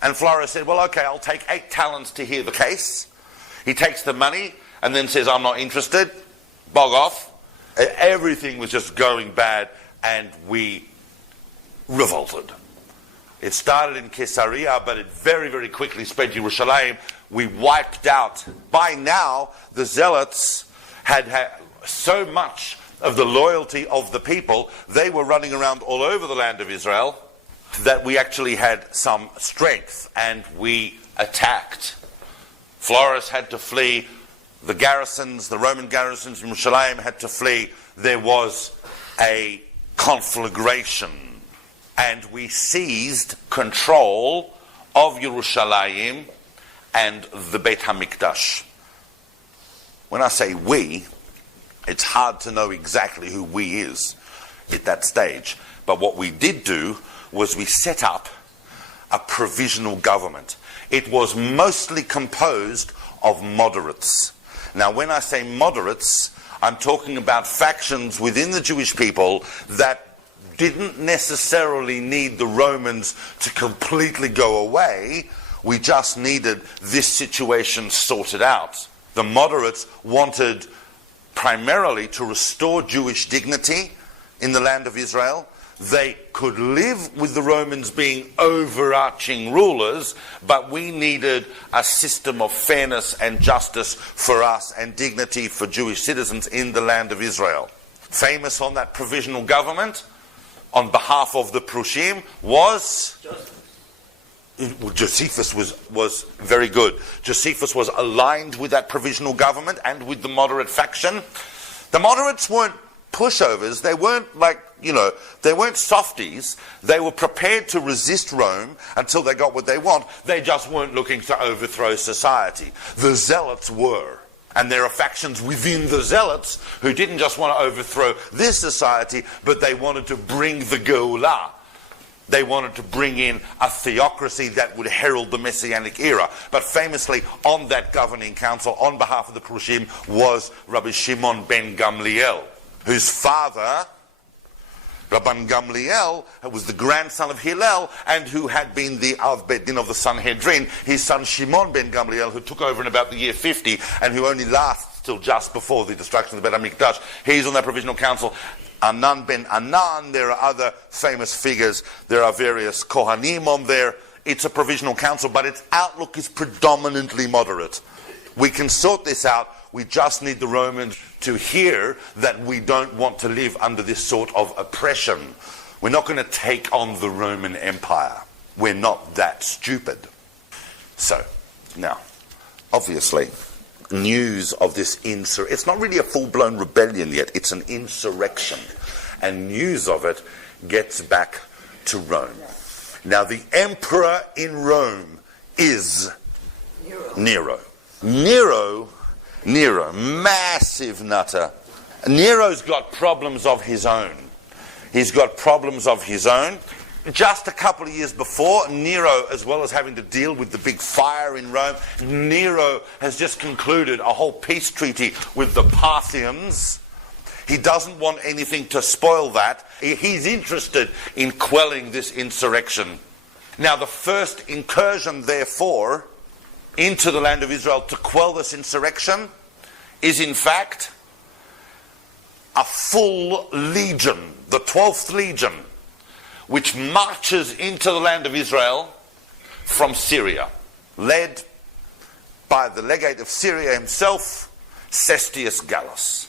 and Florus said, well, okay, I'll take 8 talents to hear the case. He takes the money and then says, I'm not interested. Bog off. Everything was just going bad, and we revolted. It started in Caesarea, but it very, very quickly spread to Jerusalem. We wiped out. By now, the Zealots had so much of the loyalty of the people, they were running around all over the land of Israel, that we actually had some strength, and we attacked. Florus had to flee. The garrisons, the Roman garrisons in Jerusalem had to flee. There was a conflagration, and we seized control of Jerusalem and the Beit HaMikdash. When I say we, it's hard to know exactly who we is at that stage. But what we did do was we set up a provisional government. It was mostly composed of moderates. Now, when I say moderates, I'm talking about factions within the Jewish people that didn't necessarily need the Romans to completely go away. We just needed this situation sorted out. The moderates wanted primarily to restore Jewish dignity in the land of Israel. they could live with the Romans being overarching rulers, but we needed a system of fairness and justice for us and dignity for Jewish citizens in the land of Israel. Famous on that provisional government, on behalf of the Prushim, was... Josephus was very good. Josephus was aligned with that provisional government and with the moderate faction. The moderates weren't pushovers. They weren't they weren't softies. They were prepared to resist Rome until they got what they want. They just weren't looking to overthrow society. The zealots were. And there are factions within the zealots who didn't just want to overthrow this society, but they wanted to bring the Geulah. They wanted to bring in a theocracy that would herald the Messianic era. But famously, on that governing council, on behalf of the Prushim, was Rabbi Shimon ben Gamliel, whose father, Rabban Gamliel, was the grandson of Hillel, and who had been the Av Bet Din of the Sanhedrin. His son Shimon ben Gamliel, who took over in about the year 50, and who only lasts till just before the destruction of the Bet HaMikdash. He's on that provisional council. Anan ben Anan, there are other famous figures. There are various Kohanim on there. It's a provisional council, but its outlook is predominantly moderate. We can sort this out. We just need the Romans to hear that we don't want to live under this sort of oppression. We're not going to take on the Roman Empire. We're not that stupid. So, now, obviously, news of this insurrection. It's not really a full-blown rebellion yet. It's an insurrection. And news of it gets back to Rome. Now, the emperor in Rome is Nero. Nero, massive nutter. Nero's got problems of his own. He's got problems of his own. Just a couple of years before, Nero, as well as having to deal with the big fire in Rome, Nero has just concluded a whole peace treaty with the Parthians. He doesn't want anything to spoil that. He's interested in quelling this insurrection. Now, the first incursion, therefore, into the land of Israel to quell this insurrection is, in fact, a full legion, the 12th legion, which marches into the land of Israel from Syria, led by the legate of Syria himself, Cestius Gallus.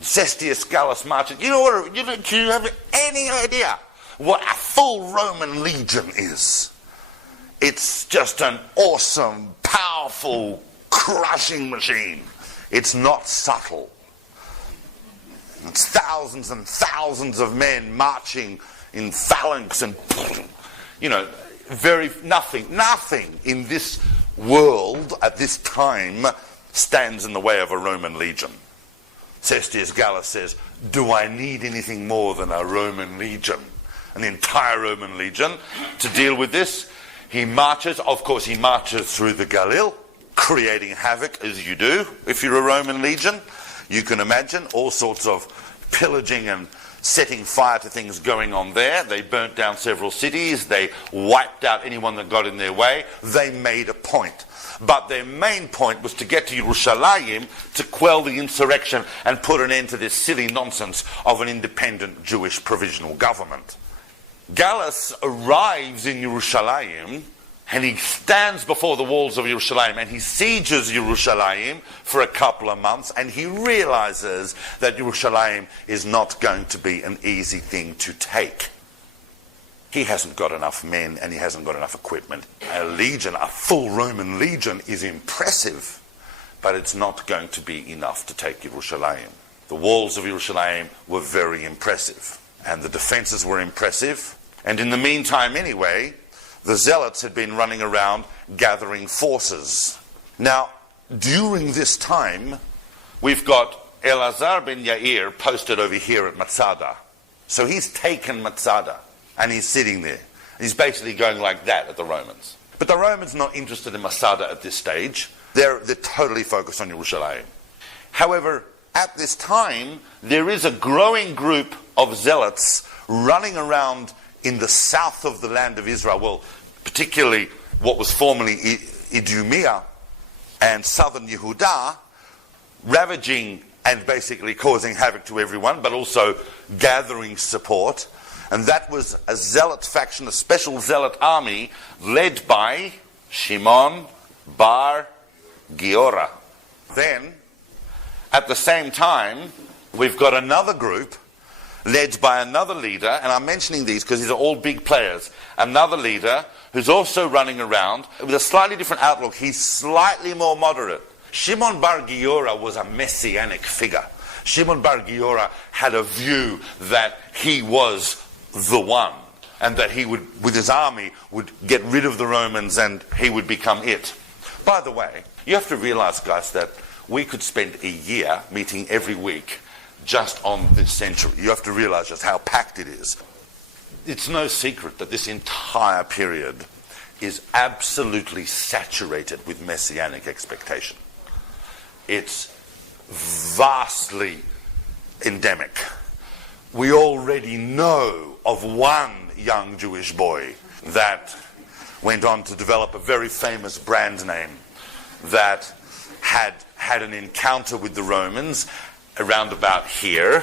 Cestius Gallus marches. Do you have any idea what a full Roman legion is? It's just an awesome, powerful, crushing machine. It's not subtle. It's thousands and thousands of men marching in phalanx and, nothing in this world at this time stands in the way of a Roman legion. Cestius Gallus says, do I need anything more than a Roman legion? An entire Roman legion to deal with this? He marches through the Galil, creating havoc as you do if you're a Roman legion. You can imagine all sorts of pillaging and setting fire to things going on there. They burnt down several cities. They wiped out anyone that got in their way. They made a point. But their main point was to get to Yerushalayim to quell the insurrection and put an end to this silly nonsense of an independent Jewish provisional government. Gallus arrives in Yerushalayim and he stands before the walls of Yerushalayim and he sieges Yerushalayim for a couple of months, and he realizes that Yerushalayim is not going to be an easy thing to take. He hasn't got enough men and he hasn't got enough equipment. A legion, a full Roman legion, is impressive, but it's not going to be enough to take Yerushalayim. The walls of Yerushalayim were very impressive, and the defenses were impressive. And in the meantime, anyway, the zealots had been running around gathering forces. Now, during this time, we've got Elazar ben Yair posted over here at Masada. So he's taken Masada, and he's sitting there. He's basically going like that at the Romans. But the Romans are not interested in Masada at this stage. They're totally focused on Yerushalayim. However, at this time, there is a growing group of zealots running around in the south of the land of Israel, well, particularly what was formerly Idumea and southern Yehudah, ravaging and basically causing havoc to everyone, but also gathering support. And that was a zealot faction, a special zealot army led by Shimon bar Giora. Then, at the same time, we've got another group led by another leader, and I'm mentioning these because these are all big players. Another leader who's also running around with a slightly different outlook. He's slightly more moderate. Shimon bar Giora was a messianic figure. Shimon bar Giora had a view that he was the one, and that he would, with his army, would get rid of the Romans and he would become it. By the way, you have to realize, guys, that we could spend a year meeting every week just on this century. You have to realize just how packed it is. It's no secret that this entire period is absolutely saturated with messianic expectation. It's vastly endemic. We already know of one young Jewish boy that went on to develop a very famous brand name, that had an encounter with the Romans around about here,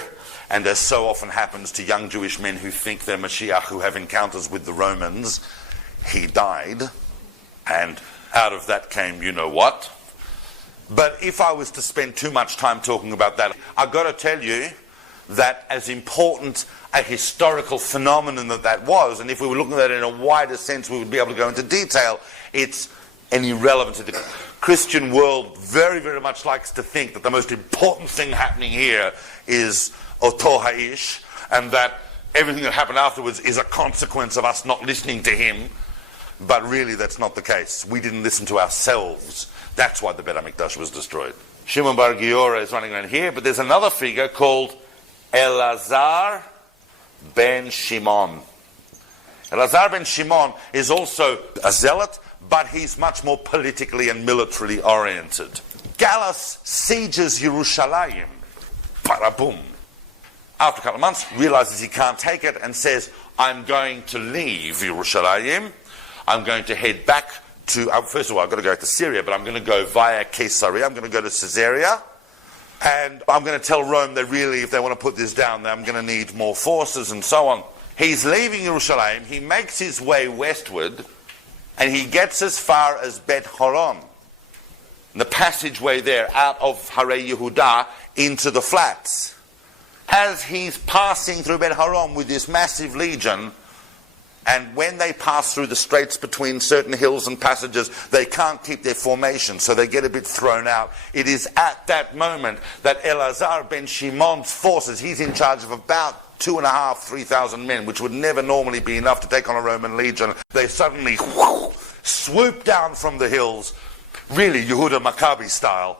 and as so often happens to young Jewish men who think they're Mashiach, who have encounters with the Romans, he died, and out of that came you know what. But if I was to spend too much time talking about that, I've got to tell you that as important a historical phenomenon that was, and if we were looking at it in a wider sense, we would be able to go into detail, it's an irrelevance to the Christian world very, very much likes to think that the most important thing happening here is Oto Ha'ish, and that everything that happened afterwards is a consequence of us not listening to him. But really that's not the case. We didn't listen to ourselves. That's why the Beit HaMikdash was destroyed. Shimon bar Giora is running around here, but there's another figure called Elazar ben Shimon. Elazar ben Shimon is also a zealot, but he's much more politically and militarily oriented. Gallus sieges Yerushalayim. Bada-boom. After a couple of months, realizes he can't take it and says, I'm going to leave Yerushalayim. I'm going to head back to, first of all, I've got to go to Syria, but I'm going to go via Caesarea. I'm going to go to Caesarea. And I'm going to tell Rome that really, if they want to put this down, I'm going to need more forces and so on. He's leaving Jerusalem. He makes his way westward, and he gets as far as Bet Horon, the passageway there out of Hare Yehuda into the flats. As he's passing through Bet Horon with this massive legion, and when they pass through the straits between certain hills and passages, they can't keep their formation, so they get a bit thrown out. It is at that moment that Elazar ben Shimon's forces, he's in charge of about 2,500, 3,000 men, which would never normally be enough to take on a Roman legion. They suddenly swoop down from the hills, really Yehuda Maccabi style,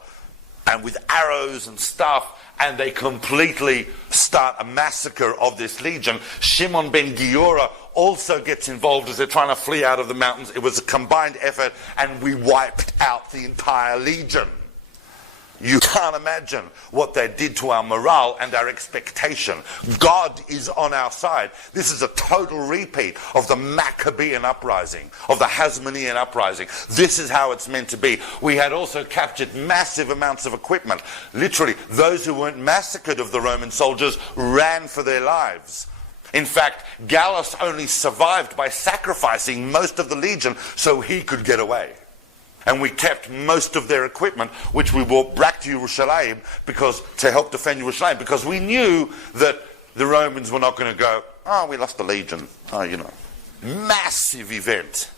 and with arrows and stuff, and they completely start a massacre of this legion. Shimon ben Giora also gets involved as they're trying to flee out of the mountains. It was a combined effort, and we wiped out the entire legion. You can't imagine what they did to our morale and our expectation. God is on our side. This is a total repeat of the Maccabean uprising, of the Hasmonean uprising. This is how it's meant to be. We had also captured massive amounts of equipment. Literally, those who weren't massacred of the Roman soldiers ran for their lives. In fact, Gallus only survived by sacrificing most of the legion so he could get away. And we kept most of their equipment, which we brought back to Yerushalayim to help defend Yerushalayim, because we knew that the Romans were not going to go, we lost the legion. Massive event.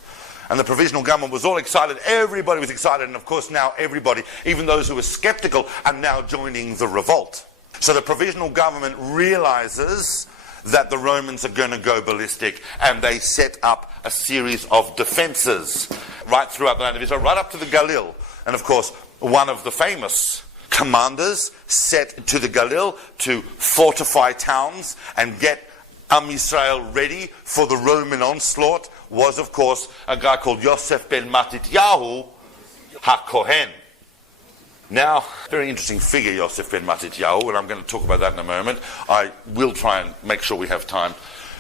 And the provisional government was all excited. Everybody was excited. And of course now everybody, even those who were skeptical, are now joining the revolt. So the provisional government realizes that the Romans are going to go ballistic, and they set up a series of defenses right throughout the land of Israel, right up to the Galil. And of course, one of the famous commanders set to the Galil to fortify towns and get Am Yisrael ready for the Roman onslaught was, of course, a guy called Yosef ben Matityahu HaKohen. Now, very interesting figure, Yosef ben Matityahu, and I'm going to talk about that in a moment. I will try and make sure we have time.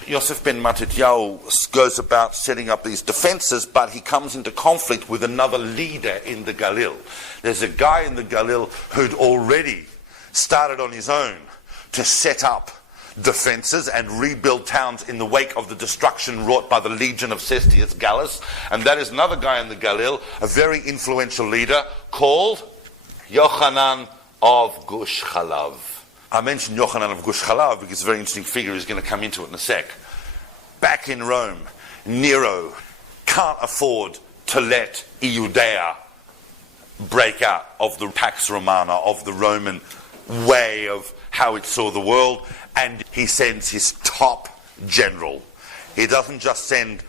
Yosef ben Matityahu goes about setting up these defenses, but he comes into conflict with another leader in the Galil. There's a guy in the Galil who'd already started on his own to set up defenses and rebuild towns in the wake of the destruction wrought by the legion of Cestius Gallus. And that is another guy in the Galil, a very influential leader called Yochanan of Gush Chalav. I mentioned Yochanan of Gush Chalav because it's a very interesting figure. He's going to come into it in a sec. Back in Rome, Nero can't afford to let Judea break out of the Pax Romana, of the Roman way of how it saw the world, and he sends his top general. He doesn't just send,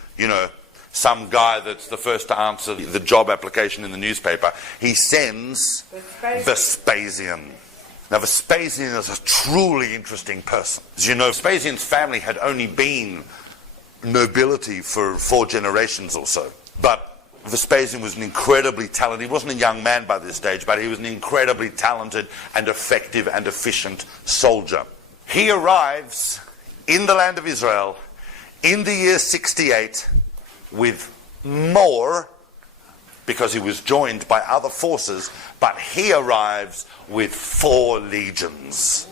some guy that's the first to answer the job application in the newspaper. He sends Vespasian. Now, Vespasian is a truly interesting person. As you know, Vespasian's family had only been nobility for 4 generations or so. But Vespasian was an incredibly talented, he wasn't a young man by this stage, but he was an incredibly talented and effective and efficient soldier. He arrives in the land of Israel in the year 68 with more, because he was joined by other forces, but he arrives with 4 legions.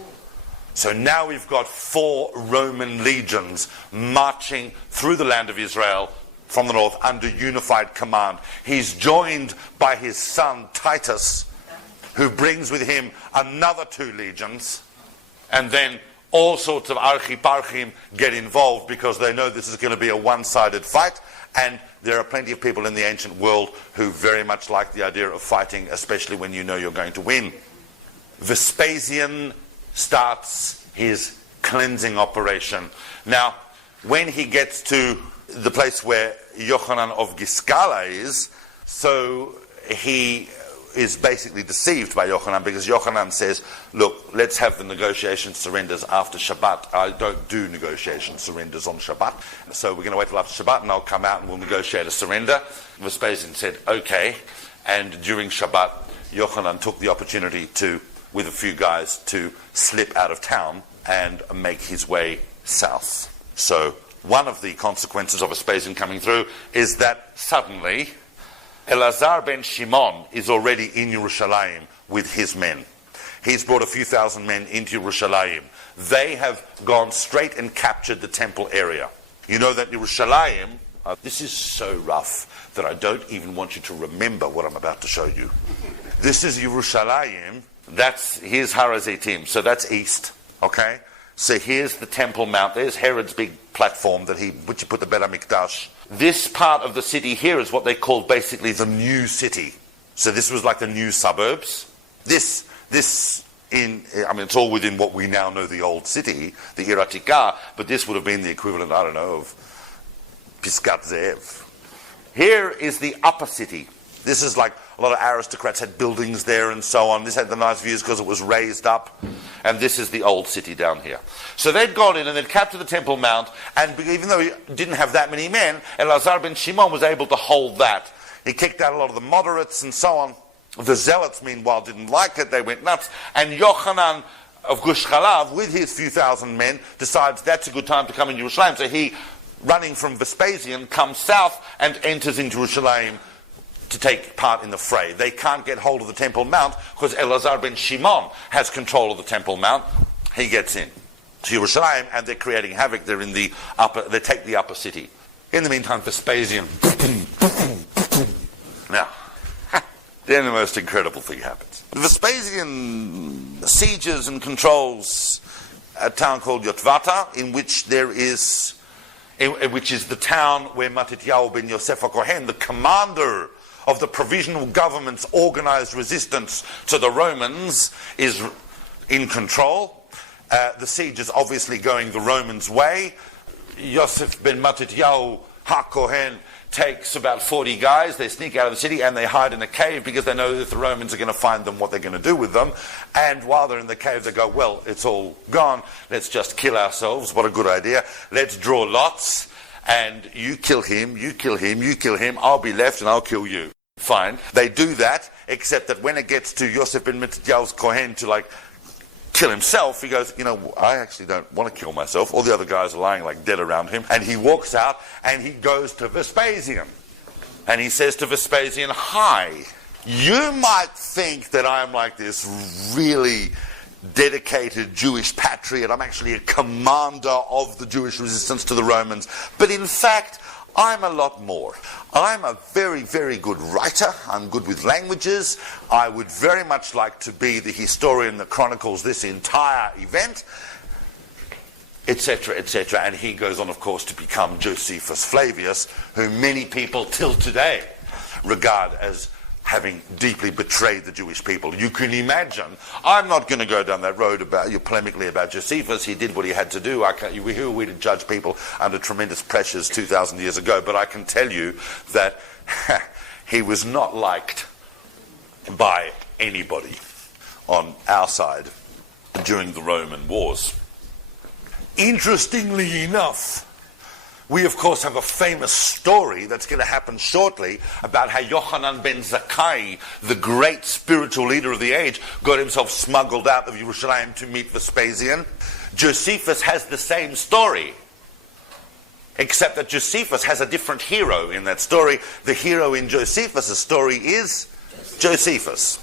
So now we've got 4 Roman legions marching through the land of Israel from the north under unified command. He's joined by his son Titus, who brings with him another 2 legions, and then all sorts of archiparchim get involved because they know this is going to be a one-sided fight, and there are plenty of people in the ancient world who very much like the idea of fighting, especially when you know you're going to win. Vespasian starts his cleansing operation. Now, when he gets to the place where Yochanan of Giscala is, so he is basically deceived by Yochanan, because Yochanan says, look, let's have the negotiation surrenders after Shabbat. I don't do negotiation surrenders on Shabbat, so we're going to wait till after Shabbat and I'll come out and we'll negotiate a surrender. Vespasian said, okay, and during Shabbat, Yochanan took the opportunity to, with a few guys, to slip out of town and make his way south. So one of the consequences of Vespasian coming through is that suddenly Elazar ben Shimon is already in Yerushalayim with his men. He's brought a few thousand men into Yerushalayim. They have gone straight and captured the temple area. You know that Yerushalayim, this is so rough that I don't even want you to remember what I'm about to show you. This is Yerushalayim. Here's Har HaZeitim, so that's east, okay? So here's the Temple Mount. There's Herod's big platform which you put the Bet HaMikdash. This part of the city here is what they call basically the new city. So this was like the new suburbs. It's all within what we now know the old city, the Ir Hatikah, but this would have been the equivalent, I don't know, of Piskat Ze'ev. Here is the upper city. This is like a lot of aristocrats had buildings there and so on. This had the nice views because it was raised up. And this is the old city down here. So they'd gone in and they'd captured the Temple Mount, and even though he didn't have that many men, Elazar ben Shimon was able to hold that. He kicked out a lot of the moderates and so on. The zealots, meanwhile, didn't like it. They went nuts. And Yochanan of Gush Chalav, with his few thousand men, decides that's a good time to come into Jerusalem. So he, running from Vespasian, comes south and enters into Jerusalem to take part in the fray. They can't get hold of the Temple Mount because Elazar ben Shimon has control of the Temple Mount. He gets in to Jerusalem and they're creating havoc. They're in the upper, they take the upper city. In the meantime, Vespasian. Now, then the most incredible thing happens. Vespasian sieges and controls a town called Yotvata, which is the town where Matityahu ben Yosef HaKohen, the commander of the provisional government's organized resistance to the Romans, is in control. The siege is obviously going the Romans' way. Yosef ben Matityahu HaKohen takes about 40 guys. They sneak out of the city and they hide in a cave because they know that the Romans are going to find them, what they're going to do with them. And while they're in the cave, they go, well, it's all gone. Let's just kill ourselves. What a good idea. Let's draw lots. And you kill him, you kill him, you kill him. I'll be left and I'll kill you. Fine. They do that, except that when it gets to Yosef ben Matityahu's Kohen to kill himself, he goes, I actually don't want to kill myself. All the other guys are lying dead around him. And he walks out and he goes to Vespasian. And he says to Vespasian, hi, you might think that I'm this really dedicated Jewish patriot. I'm actually a commander of the Jewish resistance to the Romans. But in fact, I'm a lot more. I'm a very, very good writer. I'm good with languages. I would very much like to be the historian that chronicles this entire event, etc., etc. And he goes on, of course, to become Josephus Flavius, who many people till today regard as having deeply betrayed the Jewish people. You can imagine, I'm not going to go down that road polemically about Josephus. He did what he had to do. Who are we to judge people under tremendous pressures 2,000 years ago? But I can tell you that he was not liked by anybody on our side during the Roman wars. Interestingly enough, we of course have a famous story that's going to happen shortly about how Yochanan ben Zakkai, the great spiritual leader of the age, got himself smuggled out of Jerusalem to meet Vespasian. Josephus has the same story, except that Josephus has a different hero in that story. The hero in Josephus' story is Josephus.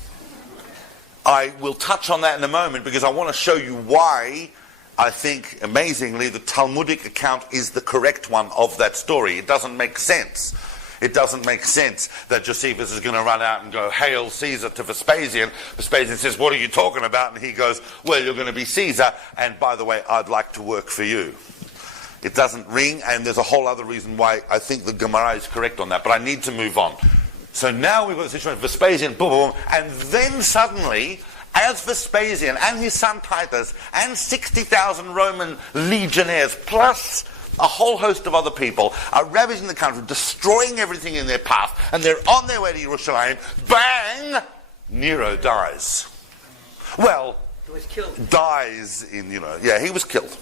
I will touch on that in a moment because I want to show you why I think, amazingly, the Talmudic account is the correct one of that story. It doesn't make sense. It doesn't make sense that Josephus is going to run out and go, "Hail Caesar," to Vespasian. Vespasian says, "What are you talking about?" And he goes, "Well, you're going to be Caesar, and by the way, I'd like to work for you." It doesn't ring, and there's a whole other reason why I think the Gemara is correct on that, but I need to move on. So now we've got the situation of Vespasian, boom, boom, and then suddenly, as Vespasian and his son Titus and 60,000 Roman legionnaires plus a whole host of other people are ravaging the country, destroying everything in their path, and they're on their way to Jerusalem, bang! Nero dies. Well, He was killed. dies in, he was killed.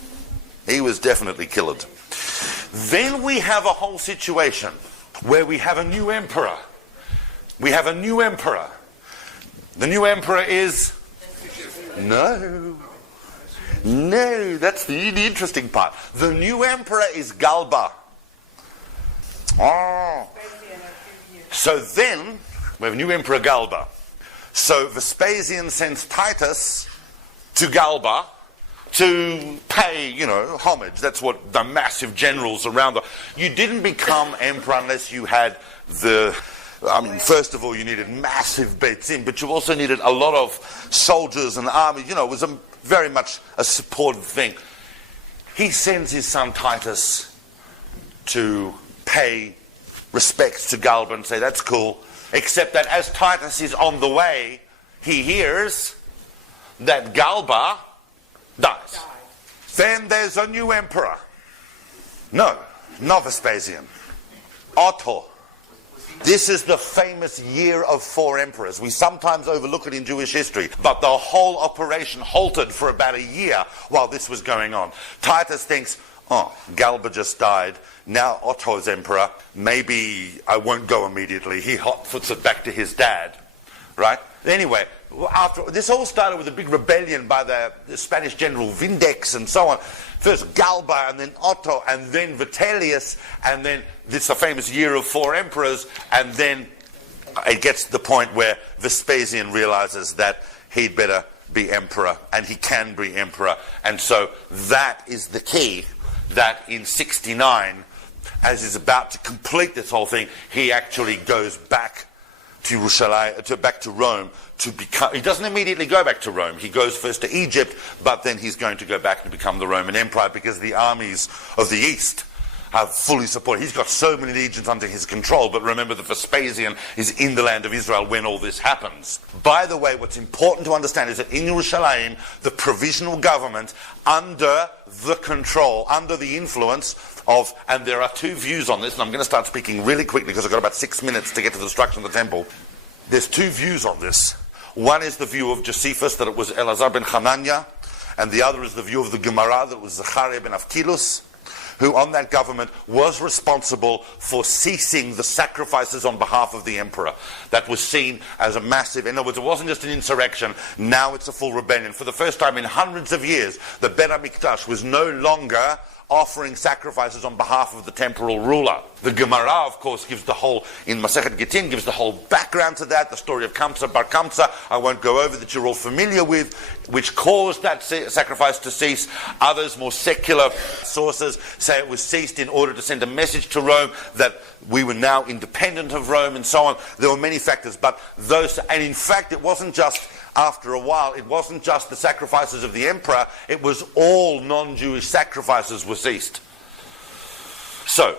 He was definitely killed. Then we have a whole situation where we have a new emperor. We have a new emperor. The new emperor is... No, that's the interesting part. The new emperor is Galba. So then, we have a new emperor Galba. So Vespasian sends Titus to Galba to pay, homage. That's what the massive generals around You didn't become emperor unless you had first of all, you needed massive betzim, but you also needed a lot of soldiers and army. It was very much a supportive thing. He sends his son Titus to pay respects to Galba and say, that's cool. Except that as Titus is on the way, he hears that Galba dies. Then there's a new emperor. No, not Vespasian. Otto. This is the famous year of 4 emperors. We sometimes overlook it in Jewish history, but the whole operation halted for about a year while this was going on. Titus thinks, Galba just died, now Otto's emperor, maybe I won't go immediately. He hotfoots it back to his dad, right? Anyway, after this all started with a big rebellion by the Spanish general Vindex and so on. First Galba, and then Otto, and then Vitellius, and then this is the famous year of 4 emperors, and then it gets to the point where Vespasian realizes that he'd better be emperor, and he can be emperor. And so that is the key, that in 69, as he's about to complete this whole thing, he actually goes back to back to Rome to become. He doesn't immediately go back to Rome. He goes first to Egypt, but then he's going to go back and become the Roman Empire because the armies of the East have fully supported. He's got so many legions under his control, but remember that Vespasian is in the land of Israel when all this happens. By the way, what's important to understand is that in Jerusalem, the provisional government, under the control, under the influence of, and there are 2 views on this, and I'm going to start speaking really quickly because I've got about 6 minutes to get to the destruction of the temple. There's 2 views on this. One is the view of Josephus, that it was Elazar ben Hanania, and the other is the view of the Gemara, that it was Zechariah ben Avkilus, who on that government was responsible for ceasing the sacrifices on behalf of the emperor. That was seen as a massive, in other words, it wasn't just an insurrection, now it's a full rebellion. For the first time in hundreds of years, the Bet HaMikdash was no longer offering sacrifices on behalf of the temporal ruler. The Gemara, of course, gives the whole, in Masechet Gittin, gives the whole background to that, the story of Kamsa Bar Kamsa, I won't go over, that you're all familiar with, which caused that sacrifice to cease. Others, more secular sources, say it was ceased in order to send a message to Rome that we were now independent of Rome and so on. There were many factors, but those, and in fact it wasn't just, after a while, it wasn't just the sacrifices of the emperor, it was all non-Jewish sacrifices were ceased. So,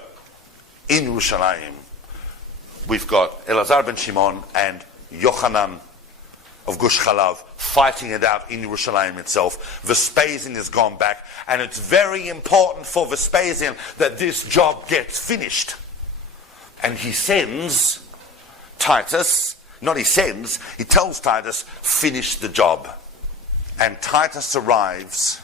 in Yerushalayim, we've got Elazar ben Shimon and Yochanan of Gush Chalav fighting it out in Yerushalayim itself. Vespasian has gone back, and it's very important for Vespasian that this job gets finished. And he sends Titus, he tells Titus, finish the job. And Titus arrives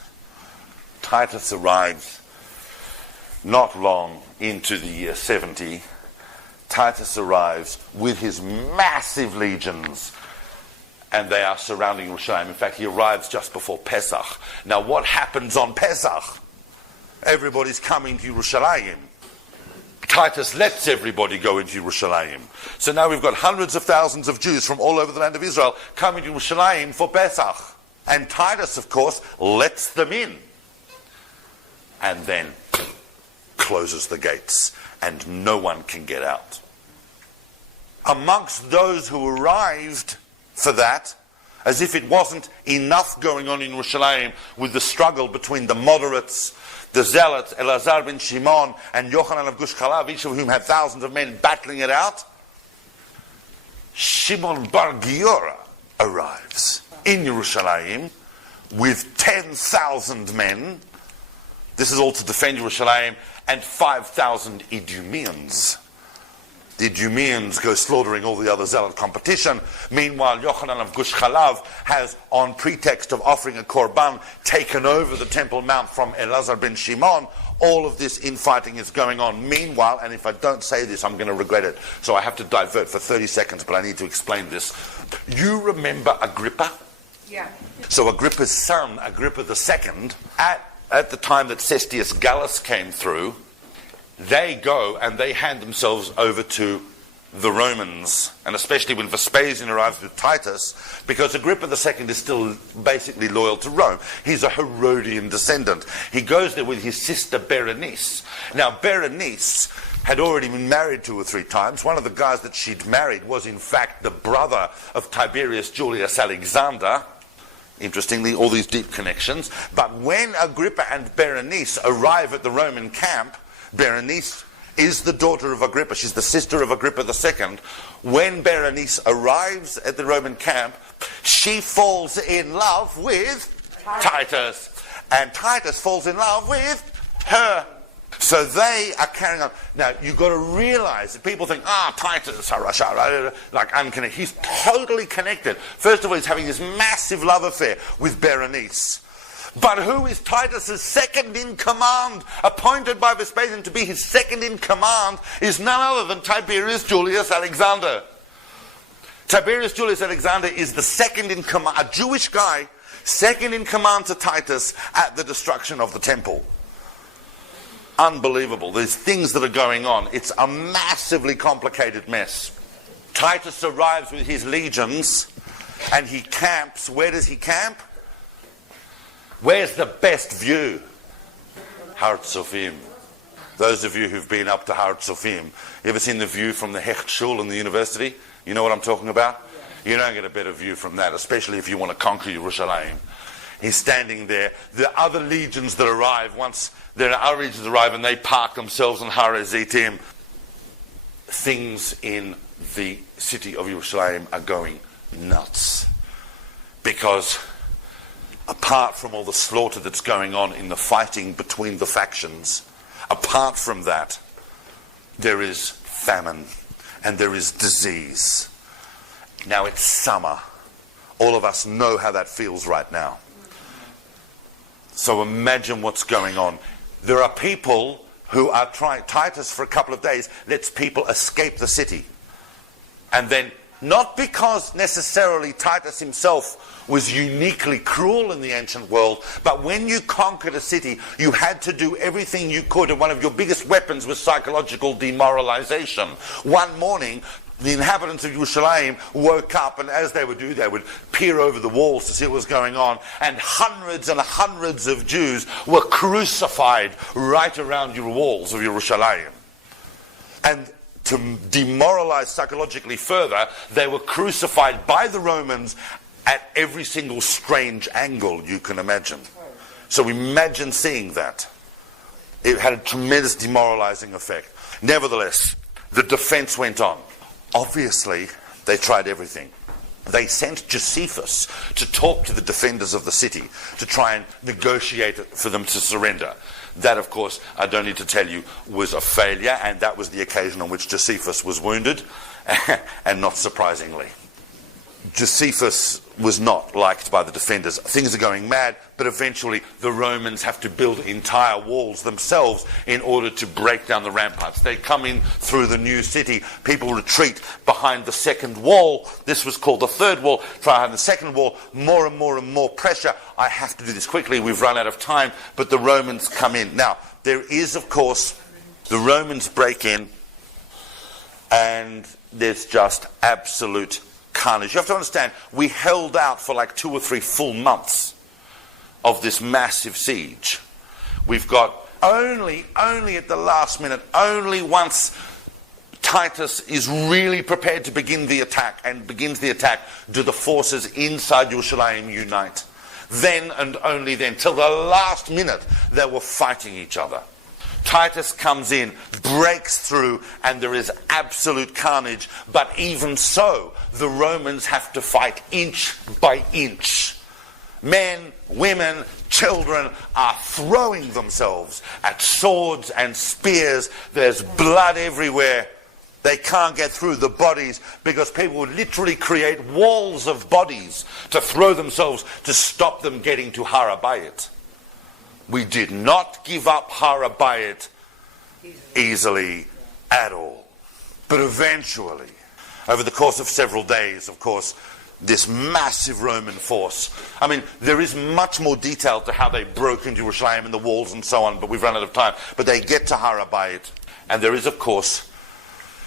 not long into the year 70. Titus arrives with his massive legions, and they are surrounding Yerushalayim. In fact, he arrives just before Pesach. Now, what happens on Pesach? Everybody's coming to Yerushalayim. Titus lets everybody go into Yerushalayim. So now we've got hundreds of thousands of Jews from all over the land of Israel coming to Yerushalayim for Pesach. And Titus, of course, lets them in. And then closes the gates, and no one can get out. Amongst those who arrived for that, as if it wasn't enough going on in Yerushalayim with the struggle between the moderates, the zealots, Elazar ben Shimon and Yochanan of Gush Chalav, each of whom had thousands of men battling it out, Shimon bar Giora arrives in Yerushalayim with 10,000 men. This is all to defend Yerushalayim, and 5,000 Idumeans. The Idumeans go slaughtering all the other zealot competition. Meanwhile, Yochanan of Gush Chalav has, on pretext of offering a korban, taken over the Temple Mount from Elazar ben Shimon. All of this infighting is going on. Meanwhile, and if I don't say this, I'm going to regret it, so I have to divert for 30 seconds, but I need to explain this. You remember Agrippa? Yeah. So Agrippa's son, Agrippa II, at the time that Cestius Gallus came through, they go and they hand themselves over to the Romans, and especially when Vespasian arrives with Titus, because Agrippa II is still basically loyal to Rome. He's a Herodian descendant. He goes there with his sister Berenice. Now, Berenice had already been married 2 or 3 times. One of the guys that she'd married was, in fact, the brother of Tiberius Julius Alexander. Interestingly, all these deep connections. But when Agrippa and Berenice arrive at the Roman camp, Berenice is the daughter of Agrippa. She's the sister of Agrippa II. When Berenice arrives at the Roman camp, she falls in love with Titus. And Titus falls in love with her. So they are carrying on. Now, you've got to realize that people think, Titus, like unconnected. He's totally connected. First of all, he's having this massive love affair with Berenice. But who is Titus's second in command, appointed by Vespasian to be his second in command, is none other than Tiberius Julius Alexander. Tiberius Julius Alexander is the second in command, a Jewish guy, second in command to Titus at the destruction of the temple. Unbelievable. There's things that are going on. It's a massively complicated mess. Titus arrives with his legions and he camps. Where does he camp? Where's the best view? Har Tzofim. Those of you who've been up to Har Tzofim, you ever seen the view from the Hecht Shul in the university? You know what I'm talking about? You don't get a better view from that, especially if you want to conquer Yerushalayim. He's standing there. The other legions that arrive, once there are other legions arrive and they park themselves on Har Ezitim, things in the city of Yerushalayim are going nuts. Because apart from all the slaughter that's going on in the fighting between the factions, apart from that, there is famine and there is disease. Now it's summer. All of us know how that feels right now. So imagine what's going on. There are people who are trying, Titus for a couple of days lets people escape the city. And then not because necessarily Titus himself was uniquely cruel in the ancient world, but when you conquered a city, you had to do everything you could, and one of your biggest weapons was psychological demoralization. One morning, the inhabitants of Yerushalayim woke up, and as they would do, they would peer over the walls to see what was going on, and hundreds and hundreds of Jews were crucified right around your walls of Yerushalayim. And to demoralize psychologically further, they were crucified by the Romans at every single strange angle you can imagine. So imagine seeing that. It had a tremendous demoralizing effect. Nevertheless, the defense went on. Obviously, they tried everything. They sent Josephus to talk to the defenders of the city, to try and negotiate for them to surrender. That, of course, I don't need to tell you, was a failure, and that was the occasion on which Josephus was wounded, and not surprisingly. Josephus was not liked by the defenders. Things are going mad, but eventually the Romans have to build entire walls themselves in order to break down the ramparts. They come in through the new city. People retreat behind the second wall. This was called the third wall. Behind the second wall, more and more and more pressure. I have to do this quickly. We've run out of time, but the Romans come in. Now, there is, of course, the Romans break in, and there's just absolute carnage. You have to understand, we held out for like 2 or 3 full months of this massive siege. We've got only at the last minute, only once Titus is really prepared to begin the attack and begins the attack, do the forces inside Yerushalayim unite. Then and only then, till the last minute, they were fighting each other. Titus comes in, breaks through, and there is absolute carnage. But even so, the Romans have to fight inch by inch. Men, women, children are throwing themselves at swords and spears. There's blood everywhere. They can't get through the bodies because people would literally create walls of bodies to throw themselves to stop them getting to Har HaBayit. We did not give up Har HaBayit easily at all. But eventually, over the course of several days, of course, this massive Roman force. I mean, there is much more detail to how they broke into Yerushalayim and the walls and so on, but we've run out of time. But they get to Har HaBayit, and there is, of course,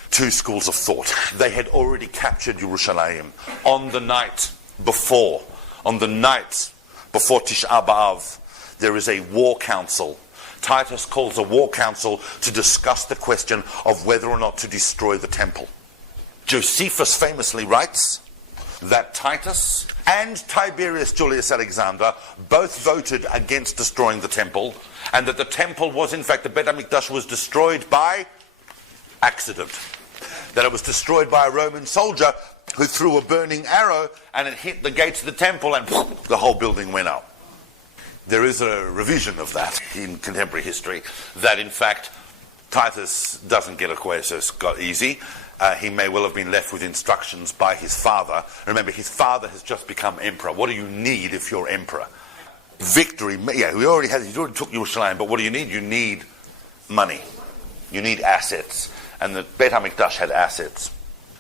2 schools of thought. They had already captured Yerushalayim on the night before Tisha B'Av. There is a war council. Titus calls a war council to discuss the question of whether or not to destroy the temple. Josephus famously writes that Titus and Tiberius Julius Alexander both voted against destroying the temple, and that the temple was, in fact, the Bet HaMikdash was destroyed by accident. That it was destroyed by a Roman soldier who threw a burning arrow and it hit the gates of the temple and the whole building went up. There is a revision of that in contemporary history, that in fact Titus doesn't get away so easy. He may well have been left with instructions by his father. Remember, his father has just become emperor. What do you need if you're emperor? Victory. Yeah, he already took Yerushalayim, but what do you need? You need money. You need assets. And the Bet HaMikdash had assets.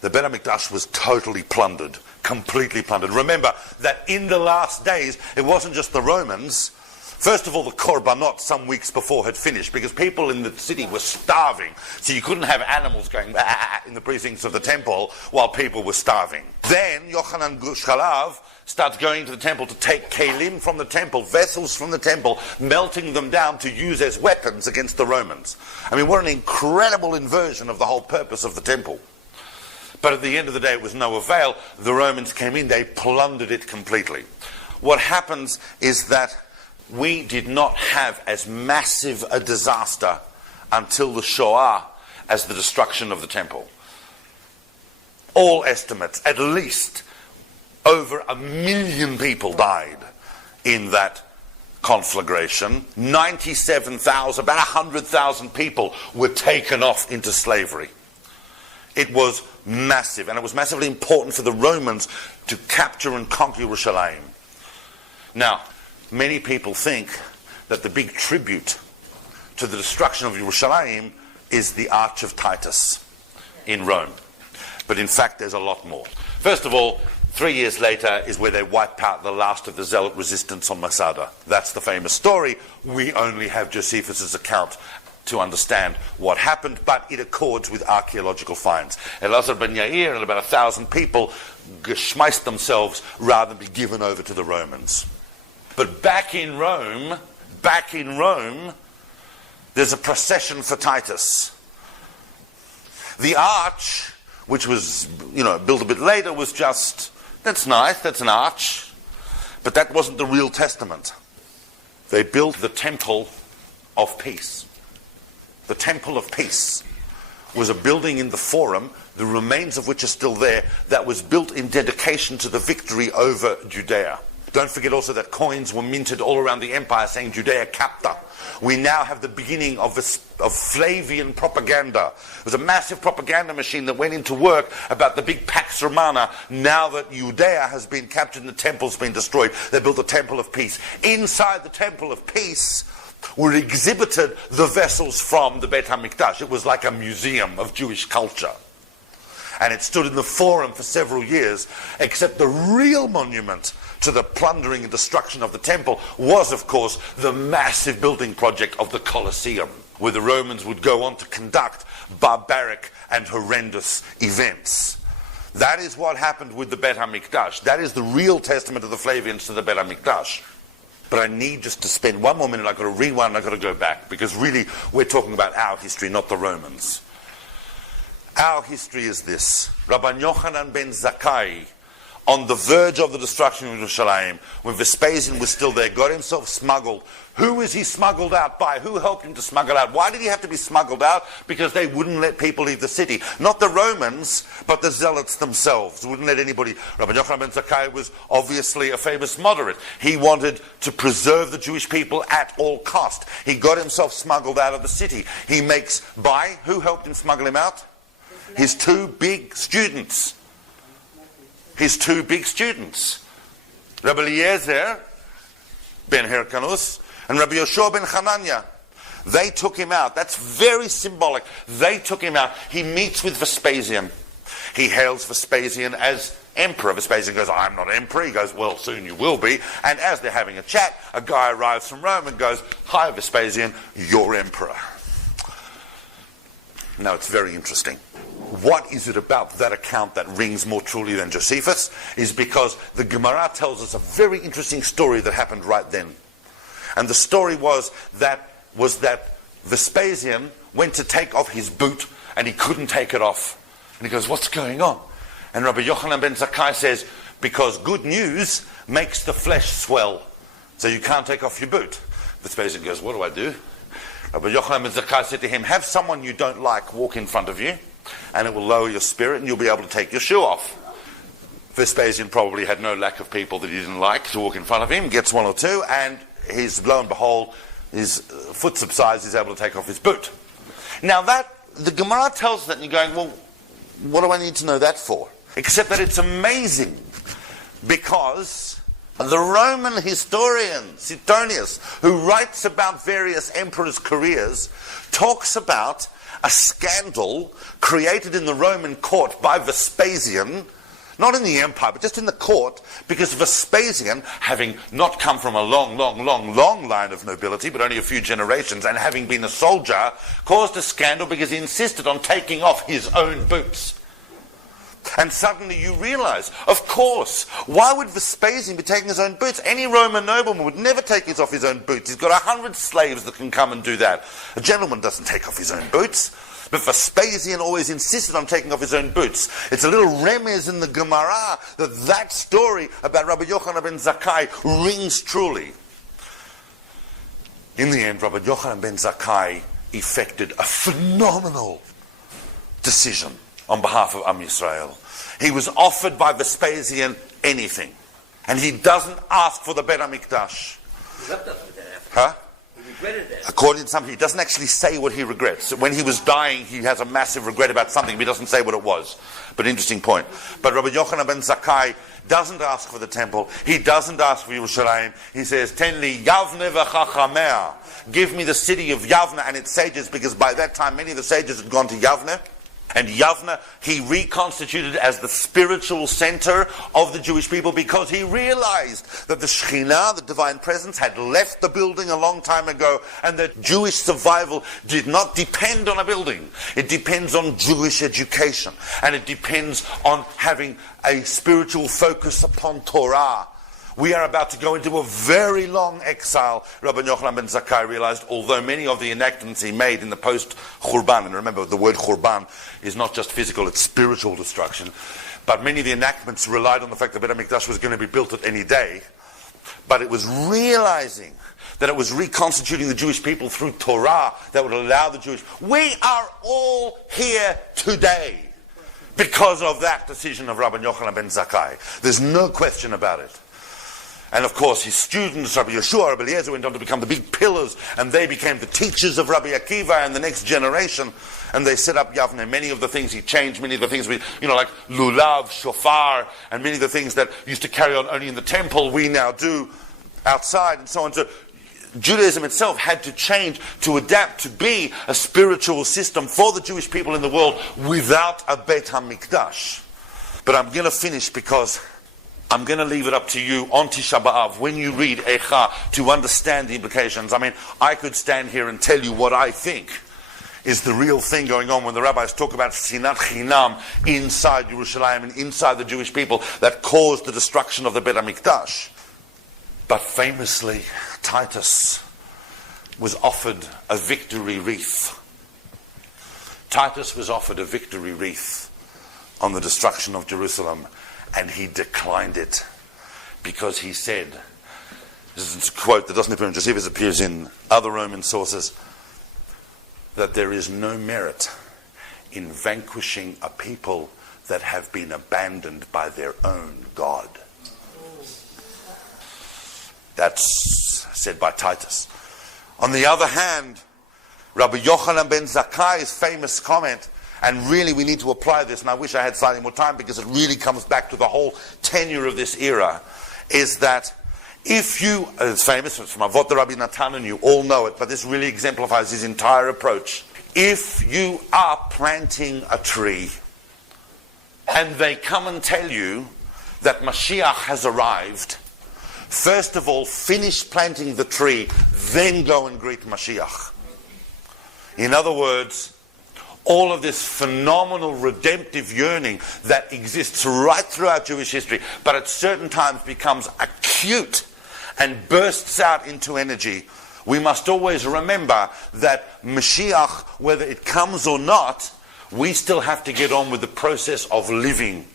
The Bet HaMikdash was totally plundered, completely plundered. Remember that in the last days, it wasn't just the Romans. First of all, the korbanot some weeks before had finished because people in the city were starving. So you couldn't have animals going in the precincts of the temple while people were starving. Then Yochanan Gushchalav starts going to the temple to take kelim from the temple, vessels from the temple, melting them down to use as weapons against the Romans. I mean, what an incredible inversion of the whole purpose of the temple. But at the end of the day, it was no avail. The Romans came in, they plundered it completely. What happens is that we did not have as massive a disaster until the Shoah as the destruction of the temple. All estimates, at least over 1 million people died in that conflagration. 97,000, about 100,000 people were taken off into slavery. It was massive, and it was massively important for the Romans to capture and conquer Yerushalayim. Now, many people think that the big tribute to the destruction of Yerushalayim is the Arch of Titus in Rome. But in fact, there's a lot more. First of all, 3 years later is where they wipe out the last of the zealot resistance on Masada. That's the famous story. We only have Josephus' account to understand what happened, but it accords with archaeological finds. Elazar ben Yair and about 1,000 people geschmeist themselves rather than be given over to the Romans. But back in Rome, there's a procession for Titus. The arch, which was, built a bit later, was just, that's nice, that's an arch. But that wasn't the real testament. They built the Temple of Peace. The Temple of Peace was a building in the Forum, the remains of which are still there, that was built in dedication to the victory over Judea. Don't forget also that coins were minted all around the empire saying Judea Capta. We now have the beginning of Flavian propaganda. It was a massive propaganda machine that went into work about the big Pax Romana. Now that Judea has been captured and the temple's been destroyed, they built the Temple of Peace. Inside the Temple of Peace were exhibited the vessels from the Beit HaMikdash. It was like a museum of Jewish culture. And it stood in the Forum for several years, except the real monument to the plundering and destruction of the temple was, of course, the massive building project of the Colosseum, where the Romans would go on to conduct barbaric and horrendous events. That is what happened with the Beit HaMikdash. That is the real testament of the Flavians to the Beit HaMikdash. But I need just to spend one more minute. I've got to rewind, I've got to go back, because really we're talking about our history, not the Romans. Our history is this. Rabban Yochanan ben Zakkai, on the verge of the destruction of Jerusalem, when Vespasian was still there, got himself smuggled. Who is he smuggled out by? Who helped him to smuggle out? Why did he have to be smuggled out? Because they wouldn't let people leave the city. Not the Romans, but the zealots themselves. Wouldn't let anybody. Rabban Yochanan ben Zakkai was obviously a famous moderate. He wanted to preserve the Jewish people at all cost. He got himself smuggled out of the city. He makes by, who helped him smuggle him out? His two big students. Rabbi Eliezer ben Hyrcanus and Rabbi Yoshua ben Hanania. They took him out. That's very symbolic. They took him out. He meets with Vespasian. He hails Vespasian as emperor. Vespasian goes, I'm not emperor. He goes, well, soon you will be. And as they're having a chat, a guy arrives from Rome and goes, hi, Vespasian, you're emperor. Now, it's very interesting. What is it about that account that rings more truly than Josephus? Is because the Gemara tells us a very interesting story that happened right then. And the story was that Vespasian went to take off his boot and he couldn't take it off. And he goes, what's going on? And Rabbi Yochanan ben Zakkai says, because good news makes the flesh swell. So you can't take off your boot. Vespasian goes, what do I do? Rabbi Yochanan ben Zakkai said to him, have someone you don't like walk in front of you, and it will lower your spirit and you'll be able to take your shoe off. Vespasian probably had no lack of people that he didn't like to walk in front of him, gets one or two, and lo and behold, his foot subsides, he's able to take off his boot. Now that, the Gemara tells that and you're going, well, what do I need to know that for? Except that it's amazing, because the Roman historian, Suetonius, who writes about various emperors' careers, talks about a scandal created in the Roman court by Vespasian, not in the empire, but just in the court, because Vespasian, having not come from a long line of nobility, but only a few generations, and having been a soldier, caused a scandal because he insisted on taking off his own boots. And suddenly you realize, of course, why would Vespasian be taking his own boots? Any Roman nobleman would never take off his own boots. He's got 100 slaves that can come and do that. A gentleman doesn't take off his own boots. But Vespasian always insisted on taking off his own boots. It's a little remez in the Gemara that story about Rabbi Yochanan ben Zakkai rings truly. In the end, Rabbi Yochanan ben Zakkai effected a phenomenal decision on behalf of Am Yisrael. He was offered by Vespasian anything. And he doesn't ask for the Beit HaMikdash. He left us with that after. Huh? He regretted that. According to some, he doesn't actually say what he regrets. When he was dying, he has a massive regret about something, but he doesn't say what it was. But interesting point. But Rabbi Yochanan ben Zakkai doesn't ask for the temple. He doesn't ask for Yerushalayim. He says, Ten li Yavne v'chachamea. Give me the city of Yavne and its sages, because by that time many of the sages had gone to Yavne. And Yavne, he reconstituted as the spiritual center of the Jewish people because he realized that the Shekhinah, the divine presence, had left the building a long time ago, and that Jewish survival did not depend on a building. It depends on Jewish education, and it depends on having a spiritual focus upon Torah. We are about to go into a very long exile, Rabbi Yochanan ben Zakkai realized, although many of the enactments he made in the post-Khurban, and remember the word Khurban is not just physical, it's spiritual destruction, but many of the enactments relied on the fact that Beit HaMikdash was going to be built at any day, but it was realizing that it was reconstituting the Jewish people through Torah that would allow the Jewish... We are all here today because of that decision of Rabbi Yochanan ben Zakkai. There's no question about it. And of course his students, Rabbi Yeshua, Rabbi Eliezer, went on to become the big pillars, and they became the teachers of Rabbi Akiva and the next generation, and they set up Yavne. Many of the things he changed, many of the things we, like lulav, shofar, and many of the things that used to carry on only in the temple, we now do outside, and so on. So Judaism itself had to change to adapt to be a spiritual system for the Jewish people in the world without a Beit HaMikdash. But I'm going to finish because I'm going to leave it up to you on Tisha B'Av, when you read Eicha, to understand the implications. I mean, I could stand here and tell you what I think is the real thing going on when the rabbis talk about Sinat Chinam inside Yerushalayim and inside the Jewish people that caused the destruction of the Beit HaMikdash. But famously, Titus was offered a victory wreath. Titus was offered a victory wreath on the destruction of Jerusalem, and he declined it because he said, this is a quote that doesn't appear in Josephus, appears in other Roman sources, that there is no merit in vanquishing a people that have been abandoned by their own God. That's said by Titus. On the other hand, Rabbi Yochanan ben Zakkai's famous comment, and really we need to apply this, and I wish I had slightly more time because it really comes back to the whole tenure of this era, is that if you, it's famous, it's from Avot Rabbi Natan, and you all know it, but this really exemplifies his entire approach. If you are planting a tree and they come and tell you that Mashiach has arrived, first of all, finish planting the tree, then go and greet Mashiach. In other words, all of this phenomenal redemptive yearning that exists right throughout Jewish history, but at certain times becomes acute and bursts out into energy. We must always remember that Mashiach, whether it comes or not, we still have to get on with the process of living.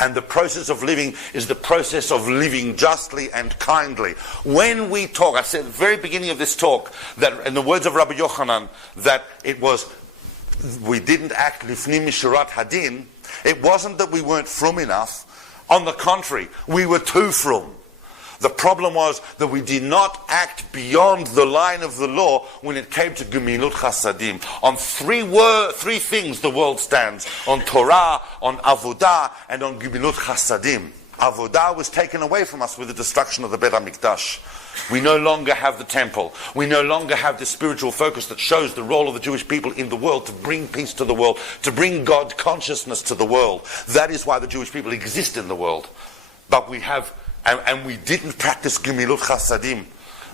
And the process of living is the process of living justly and kindly. When we talk, I said at the very beginning of this talk, that in the words of Rabbi Yochanan, that it was, we didn't act lifnim mishurat hadin. It wasn't that we weren't frum enough. On the contrary, we were too frum. The problem was that we did not act beyond the line of the law when it came to gemilut chasadim. On three things the world stands: on Torah, on avodah, and on gemilut chasadim. Avodah was taken away from us with the destruction of the Beit HaMikdash. We no longer have the temple. We no longer have the spiritual focus that shows the role of the Jewish people in the world to bring peace to the world, to bring God consciousness to the world. That is why the Jewish people exist in the world. But we have, and we didn't practice Gemilut Chasadim.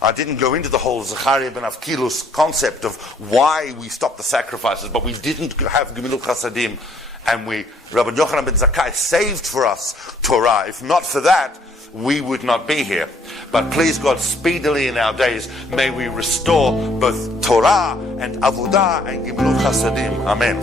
I didn't go into the whole Zechariah ben Avkilus concept of why we stopped the sacrifices, but we didn't have Gemilut Chasadim. And Rabbi Yochanan ben Zakkai saved for us Torah. If not for that, we would not be here. But please God, speedily in our days, may we restore both Torah and Avodah and Gemilut Chasadim. Amen.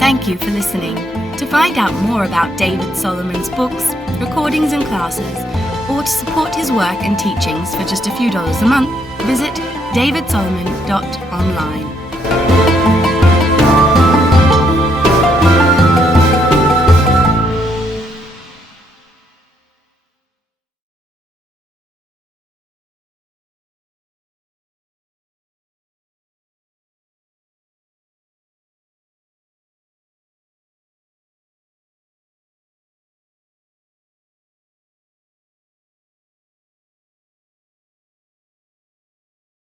Thank you for listening. To find out more about David Solomon's books, recordings and classes, or to support his work and teachings for just a few dollars a month, visit davidsolomon.online.